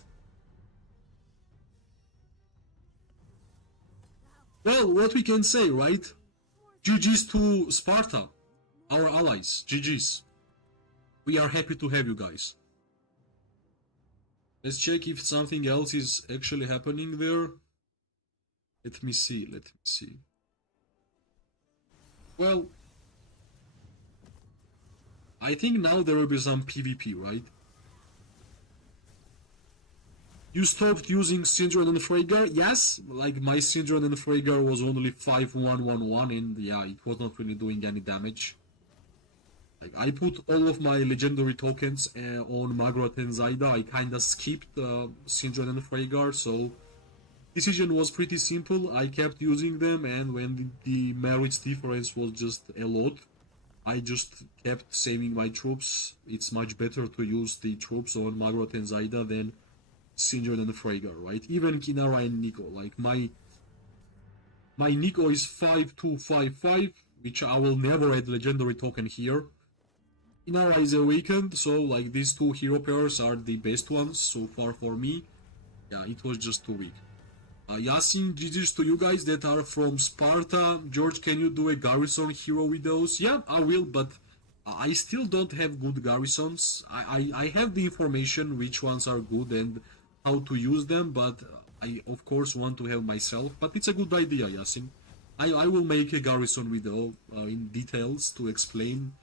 Well, what we can say, right? GG's to Sparta, our allies. GG's. We are happy to have you guys. Let's check if something else is actually happening there. Let me see. Well, I think now there will be some PvP, right? You stopped using Syndron and Freygar? Yes, like my Syndron and Freygar was only 5-1-1-1, and yeah, it was not really doing any damage. Like, I put all of my legendary tokens on Magrat and Zaida. I kinda skipped Syndron and Freygar, so decision was pretty simple. I kept using them, and when the merits difference was just a lot, I just kept saving my troops. It's much better to use the troops on Magrat and Zaida than Syndron and Freygar, right? Even Kinara and Nico. Like my Nico is 5-2-5-5, which I will never add legendary token here. Kinara is awakened, so like these two hero pairs are the best ones so far for me. Yeah, it was just too weak. Yasin, GG's to you guys that are from Sparta. George, can you do a garrison hero with those? Yeah, I will, but I still don't have good garrisons. I have the information which ones are good and how to use them, but I of course want to have myself. But it's a good idea, Yasin. I will make a garrison video in details to explain.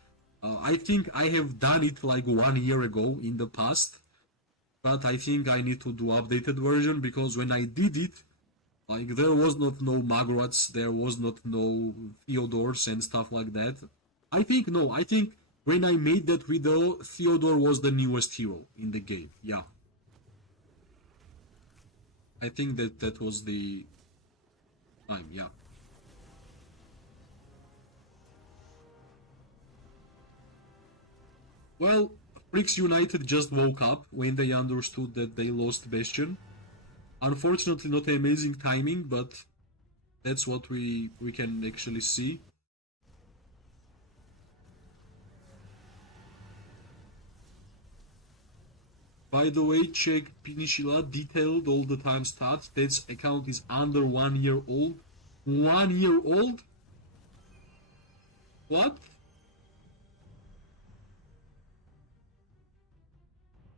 I think I have done it like 1 year ago in the past, but I think I need to do updated version, because when I did it, like there was not no Magrats, there was not no Theodores and stuff like that. I think when I made that video, Theodore was the newest hero in the game. Yeah. I think that was the time, yeah. Well, Freaks United just woke up when they understood that they lost Bastion. Unfortunately, not amazing timing, but that's what we can actually see. By the way, check Pinishila detailed all the time stats. That account is under 1 year old. 1 year old? What?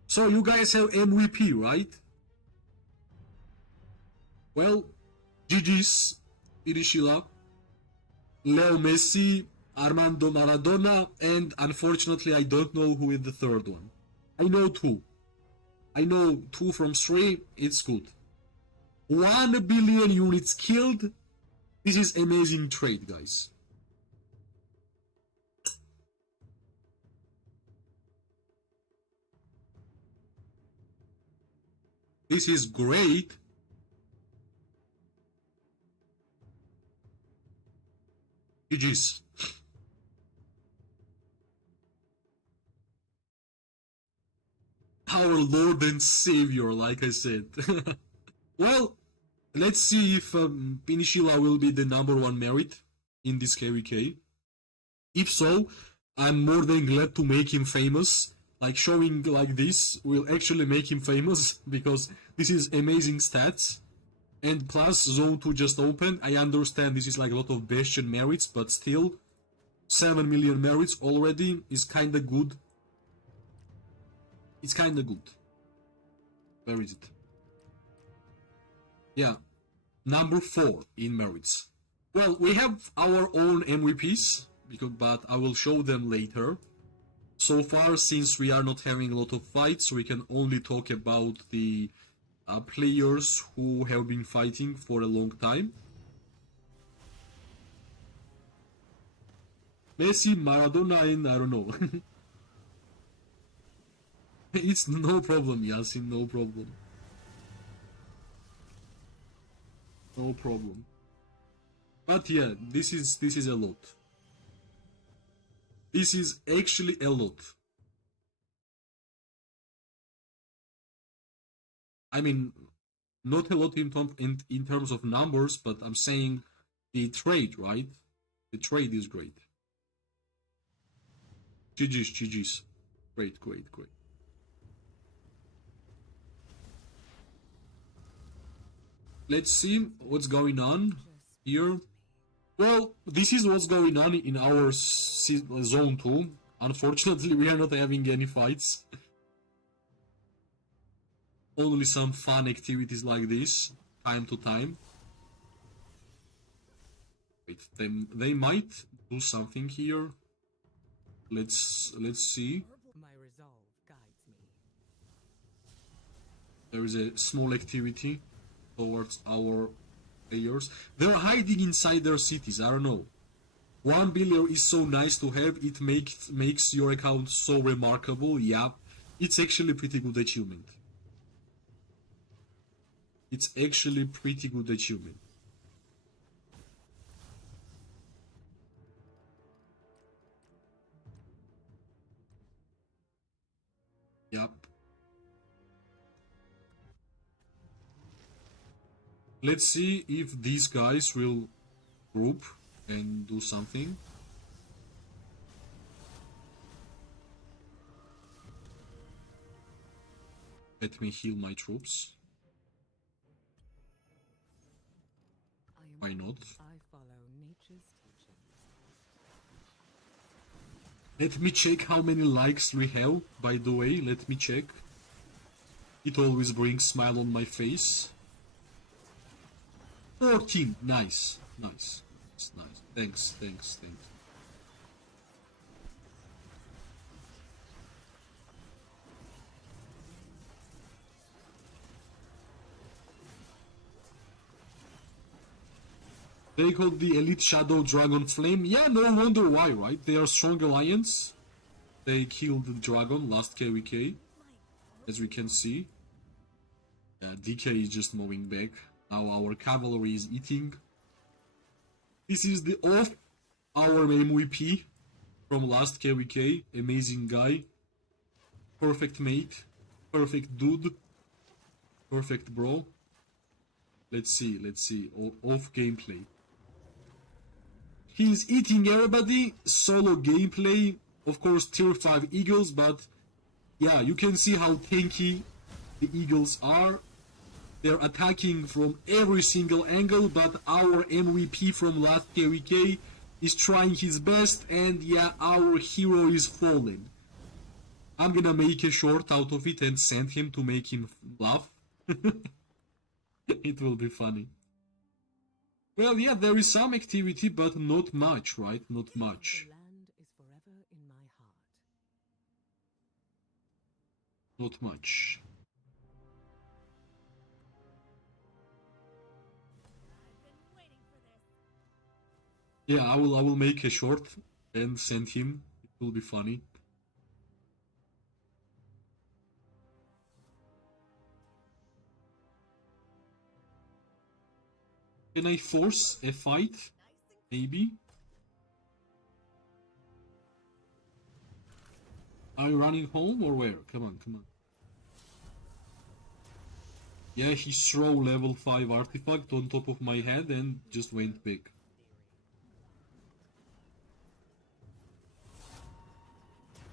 So you guys have MVP, right? Well, GG's, Pinishila, Leo Messi, Armando Maradona, and unfortunately I don't know who is the third one. I know two. I know 2 from 3, it's good. 1 billion units killed. This is amazing trade, guys. This is great. GG's. Our Lord and Savior, like I said. Well, let's see if Pinishila will be the #1 merit in this KVK. If so, I'm more than glad to make him famous. Like, showing like this will actually make him famous, because this is amazing stats. And plus, Zone 2 just opened. I understand this is like a lot of Bastion merits, but still, 7 million merits already is kinda good. It's kinda good. Where is it? Yeah, #4 in merits. Well, we have our own MVPs, but I will show them later. So far, since we are not having a lot of fights, we can only talk about the players who have been fighting for a long time. Messi, Maradona, and I don't know. It's no problem, Yasin, no problem. No problem. But yeah, this is a lot. This is actually a lot. I mean, not a lot in terms of numbers, but I'm saying the trade, right? The trade is great. GG's. Great. Let's see what's going on here. Well, this is what's going on in our Zone 2. Unfortunately, we are not having any fights. Only some fun activities like this, time to time. Wait, they might do something here. Let's see. My resolve guides me. There is a small activity towards our players. They're hiding inside their cities. I don't know. 1 billion is so nice to have. It makes your account so remarkable. Yeah, it's actually pretty good achievement. It's actually pretty good achievement. Yep. Let's see if these guys will group and do something. Let me heal my troops. Why not? I follow nature's teachings. Let me check how many likes we have, by the way. Let me check. It always brings smile on my face. 14. Nice. Thanks. They called the Elite Shadow Dragon Flame. Yeah, no wonder why, right? They are strong alliance. They killed the dragon last KVK, as we can see. Yeah, DK is just moving back. Now our cavalry is eating. This is the off our MVP from last KVK. Amazing guy. Perfect mate. Perfect dude. Perfect bro. Let's see. Off gameplay. He's eating everybody. Solo gameplay. Of course, tier 5 Eagles, but yeah, you can see how tanky the Eagles are. They're attacking from every single angle, but our MVP from last KVK is trying his best, and yeah, our hero is fallen. I'm gonna make a short out of it and send him to make him laugh. It will be funny. Well, yeah, there is some activity, but not much, right? Not much. The land is forever in my heart. Not much. Yeah, I will make a short and send him. It will be funny. Can I force a fight? Maybe. Are you running home or where? Come on. Yeah, he threw level 5 artifact on top of my head and just went big.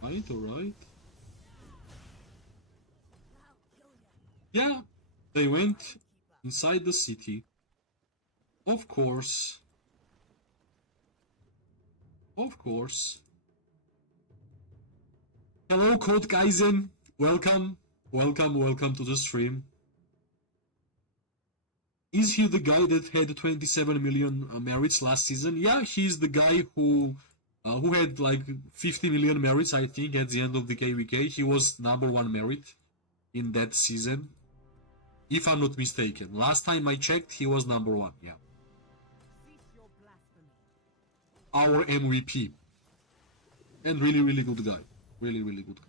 Right, alright. Yeah, they went inside the city. Of course. Of course. Hello, Code Kaizen. Welcome. Welcome to the stream. Is he the guy that had 27 million merits last season? Yeah, he's the guy who had like 50 million merits, I think, at the end of the KVK. He was number 1 merit in that season, if I'm not mistaken. Last time I checked, he was number 1, yeah. Our MVP. And really good guy. Really good guy.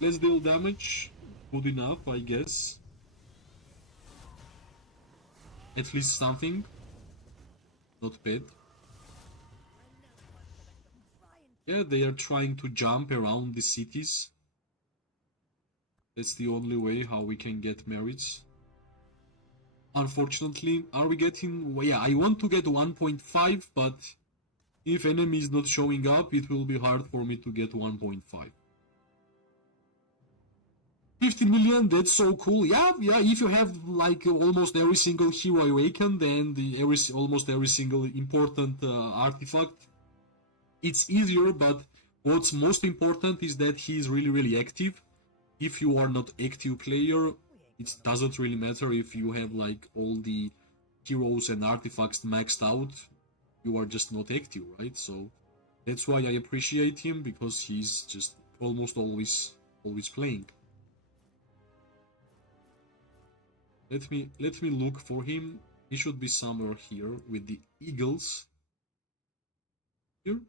Let's deal damage. Good enough, I guess. At least something. Not bad. Yeah, they are trying to jump around the cities. That's the only way how we can get merits. Unfortunately, are we getting... Well, yeah, I want to get 1.5, but if enemy is not showing up, it will be hard for me to get 1.5. 50 million, that's so cool. Yeah, if you have like almost every single hero awakened and almost every single important artifact, it's easier, but what's most important is that he is really active. If you are not active player, it doesn't really matter if you have like all the heroes and artifacts maxed out, you are just not active, right? So that's why I appreciate him, because he's just almost always playing. Let me look for him. He should be somewhere here with the eagles. Here?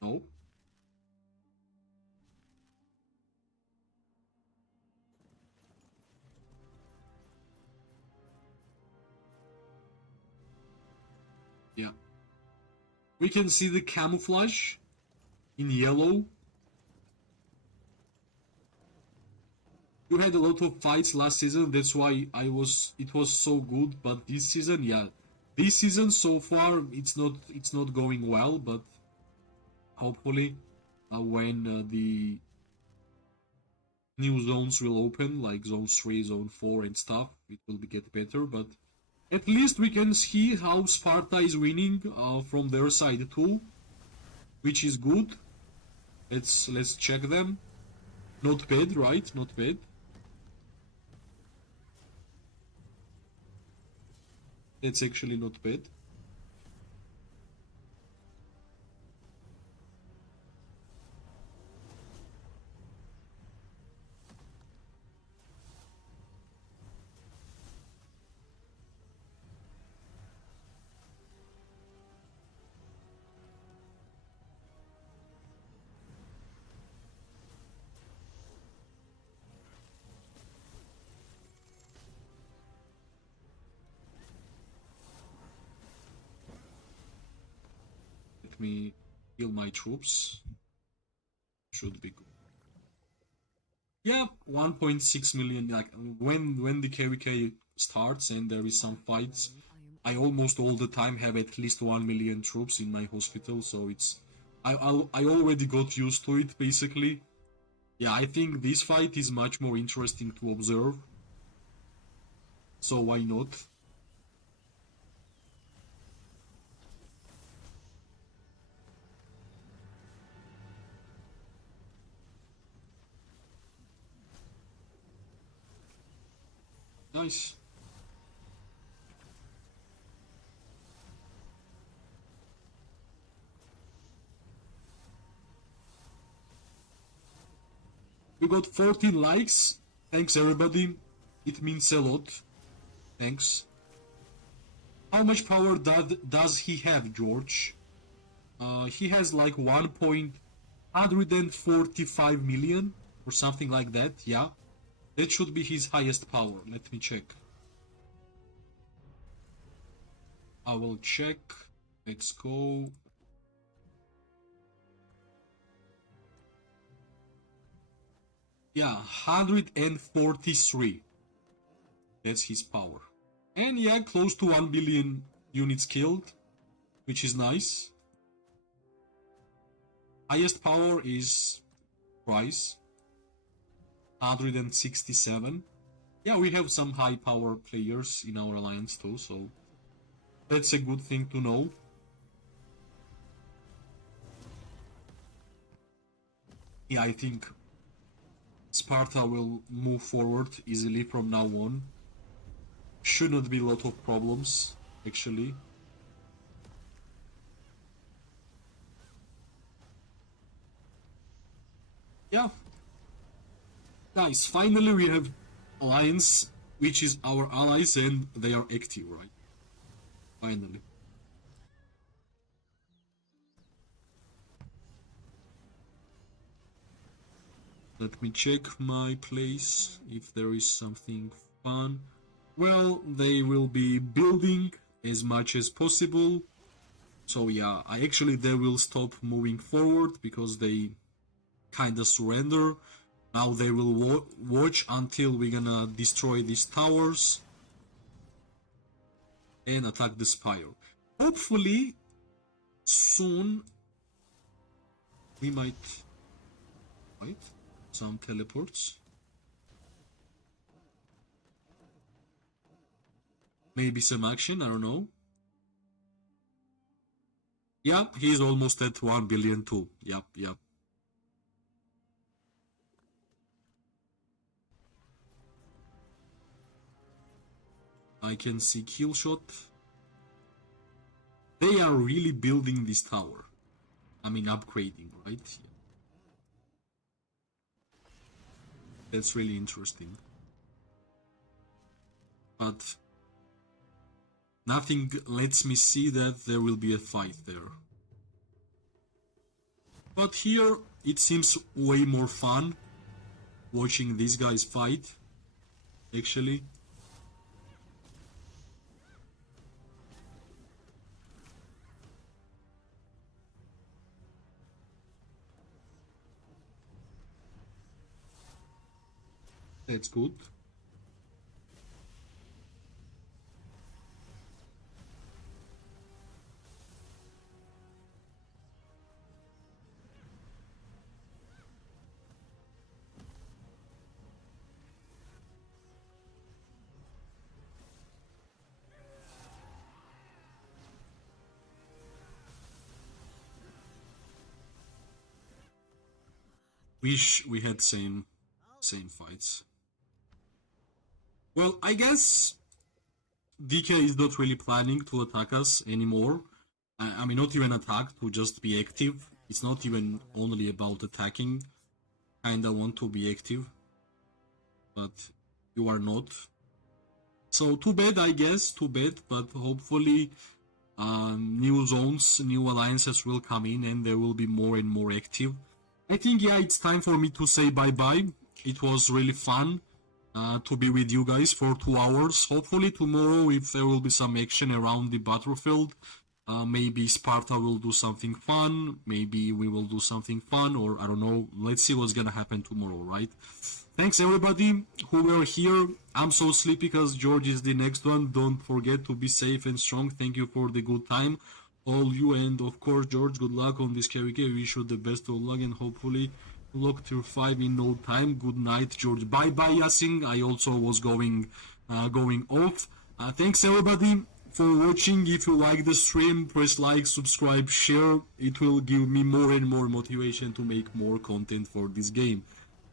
No. Yeah. We can see the camouflage in yellow. You had a lot of fights last season, that's why it was so good, but this season, yeah. This season so far it's not going well, but hopefully when the new zones will open, like zone 3, zone 4 and stuff, it will get better, but at least we can see how Sparta is winning from their side too, which is good. Let's check them. Not bad, right? Not bad. That's actually not bad. Let me heal my troops. Should be good. Yeah, 1.6 million. Like when the KVK starts and there is some fights, I almost all the time have at least 1 million troops in my hospital. So it's I already got used to it basically. Yeah, I think this fight is much more interesting to observe. So why not? Nice. We got 14 likes. Thanks everybody. It means a lot. Thanks. How much power does he have, George? He has like 1.145 million or something like that. Yeah, that should be his highest power. Let me check. I will check. Let's go. . Yeah, 143. That's his power. And yeah, close to 1 billion units killed, which is nice. Highest power is Price, 167. Yeah, we have some high power players in our alliance too, so that's a good thing to know. Yeah, I think Sparta will move forward easily from now on. Should not be a lot of problems, actually. Yeah. Nice. Finally, we have alliance, which is our allies, and they are active, right? Finally. Let me check my place, if there is something fun. Well, they will be building as much as possible. So yeah, they will stop moving forward because they kinda surrender. Now they will watch until we're gonna destroy these towers and attack the spire. Hopefully, soon we might... Wait, some teleports. Maybe some action, I don't know. Yeah, he's almost at 1 billion too. Yep. I can see kill shot. They are really building this tower. I mean, upgrading, right? Yeah. That's really interesting. But nothing lets me see that there will be a fight there. But here it seems way more fun watching these guys fight, actually. That's good. Wish we had same fights. Well, I guess DK is not really planning to attack us anymore. I mean, not even attack, to just be active. It's not even only about attacking. Kinda want to be active, but you are not. So too bad, I guess, too bad, but hopefully new zones, new alliances will come in and they will be more and more active. I think, yeah, it's time for me to say bye-bye. It was really fun to be with you guys for 2 hours. Hopefully tomorrow, if there will be some action around the battlefield, maybe Sparta will do something fun, maybe we will do something fun, or I don't know. Let's see what's gonna happen tomorrow, right? Thanks everybody who were here. I'm so sleepy because George is the next one. Don't forget to be safe and strong. Thank you for the good time, all you, and of course George, good luck on this KVK. We wish you the best of luck and hopefully lock tier 5 in no time. Good night, George. Bye bye, Yasin. I also was going off. Thanks everybody for watching. If you like the stream, press like, subscribe, share. It will give me more and more motivation to make more content for this game.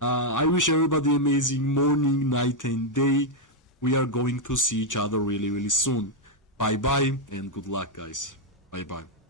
I wish everybody amazing morning, night and day. We are going to see each other really, really soon. Bye bye and good luck, guys. Bye bye.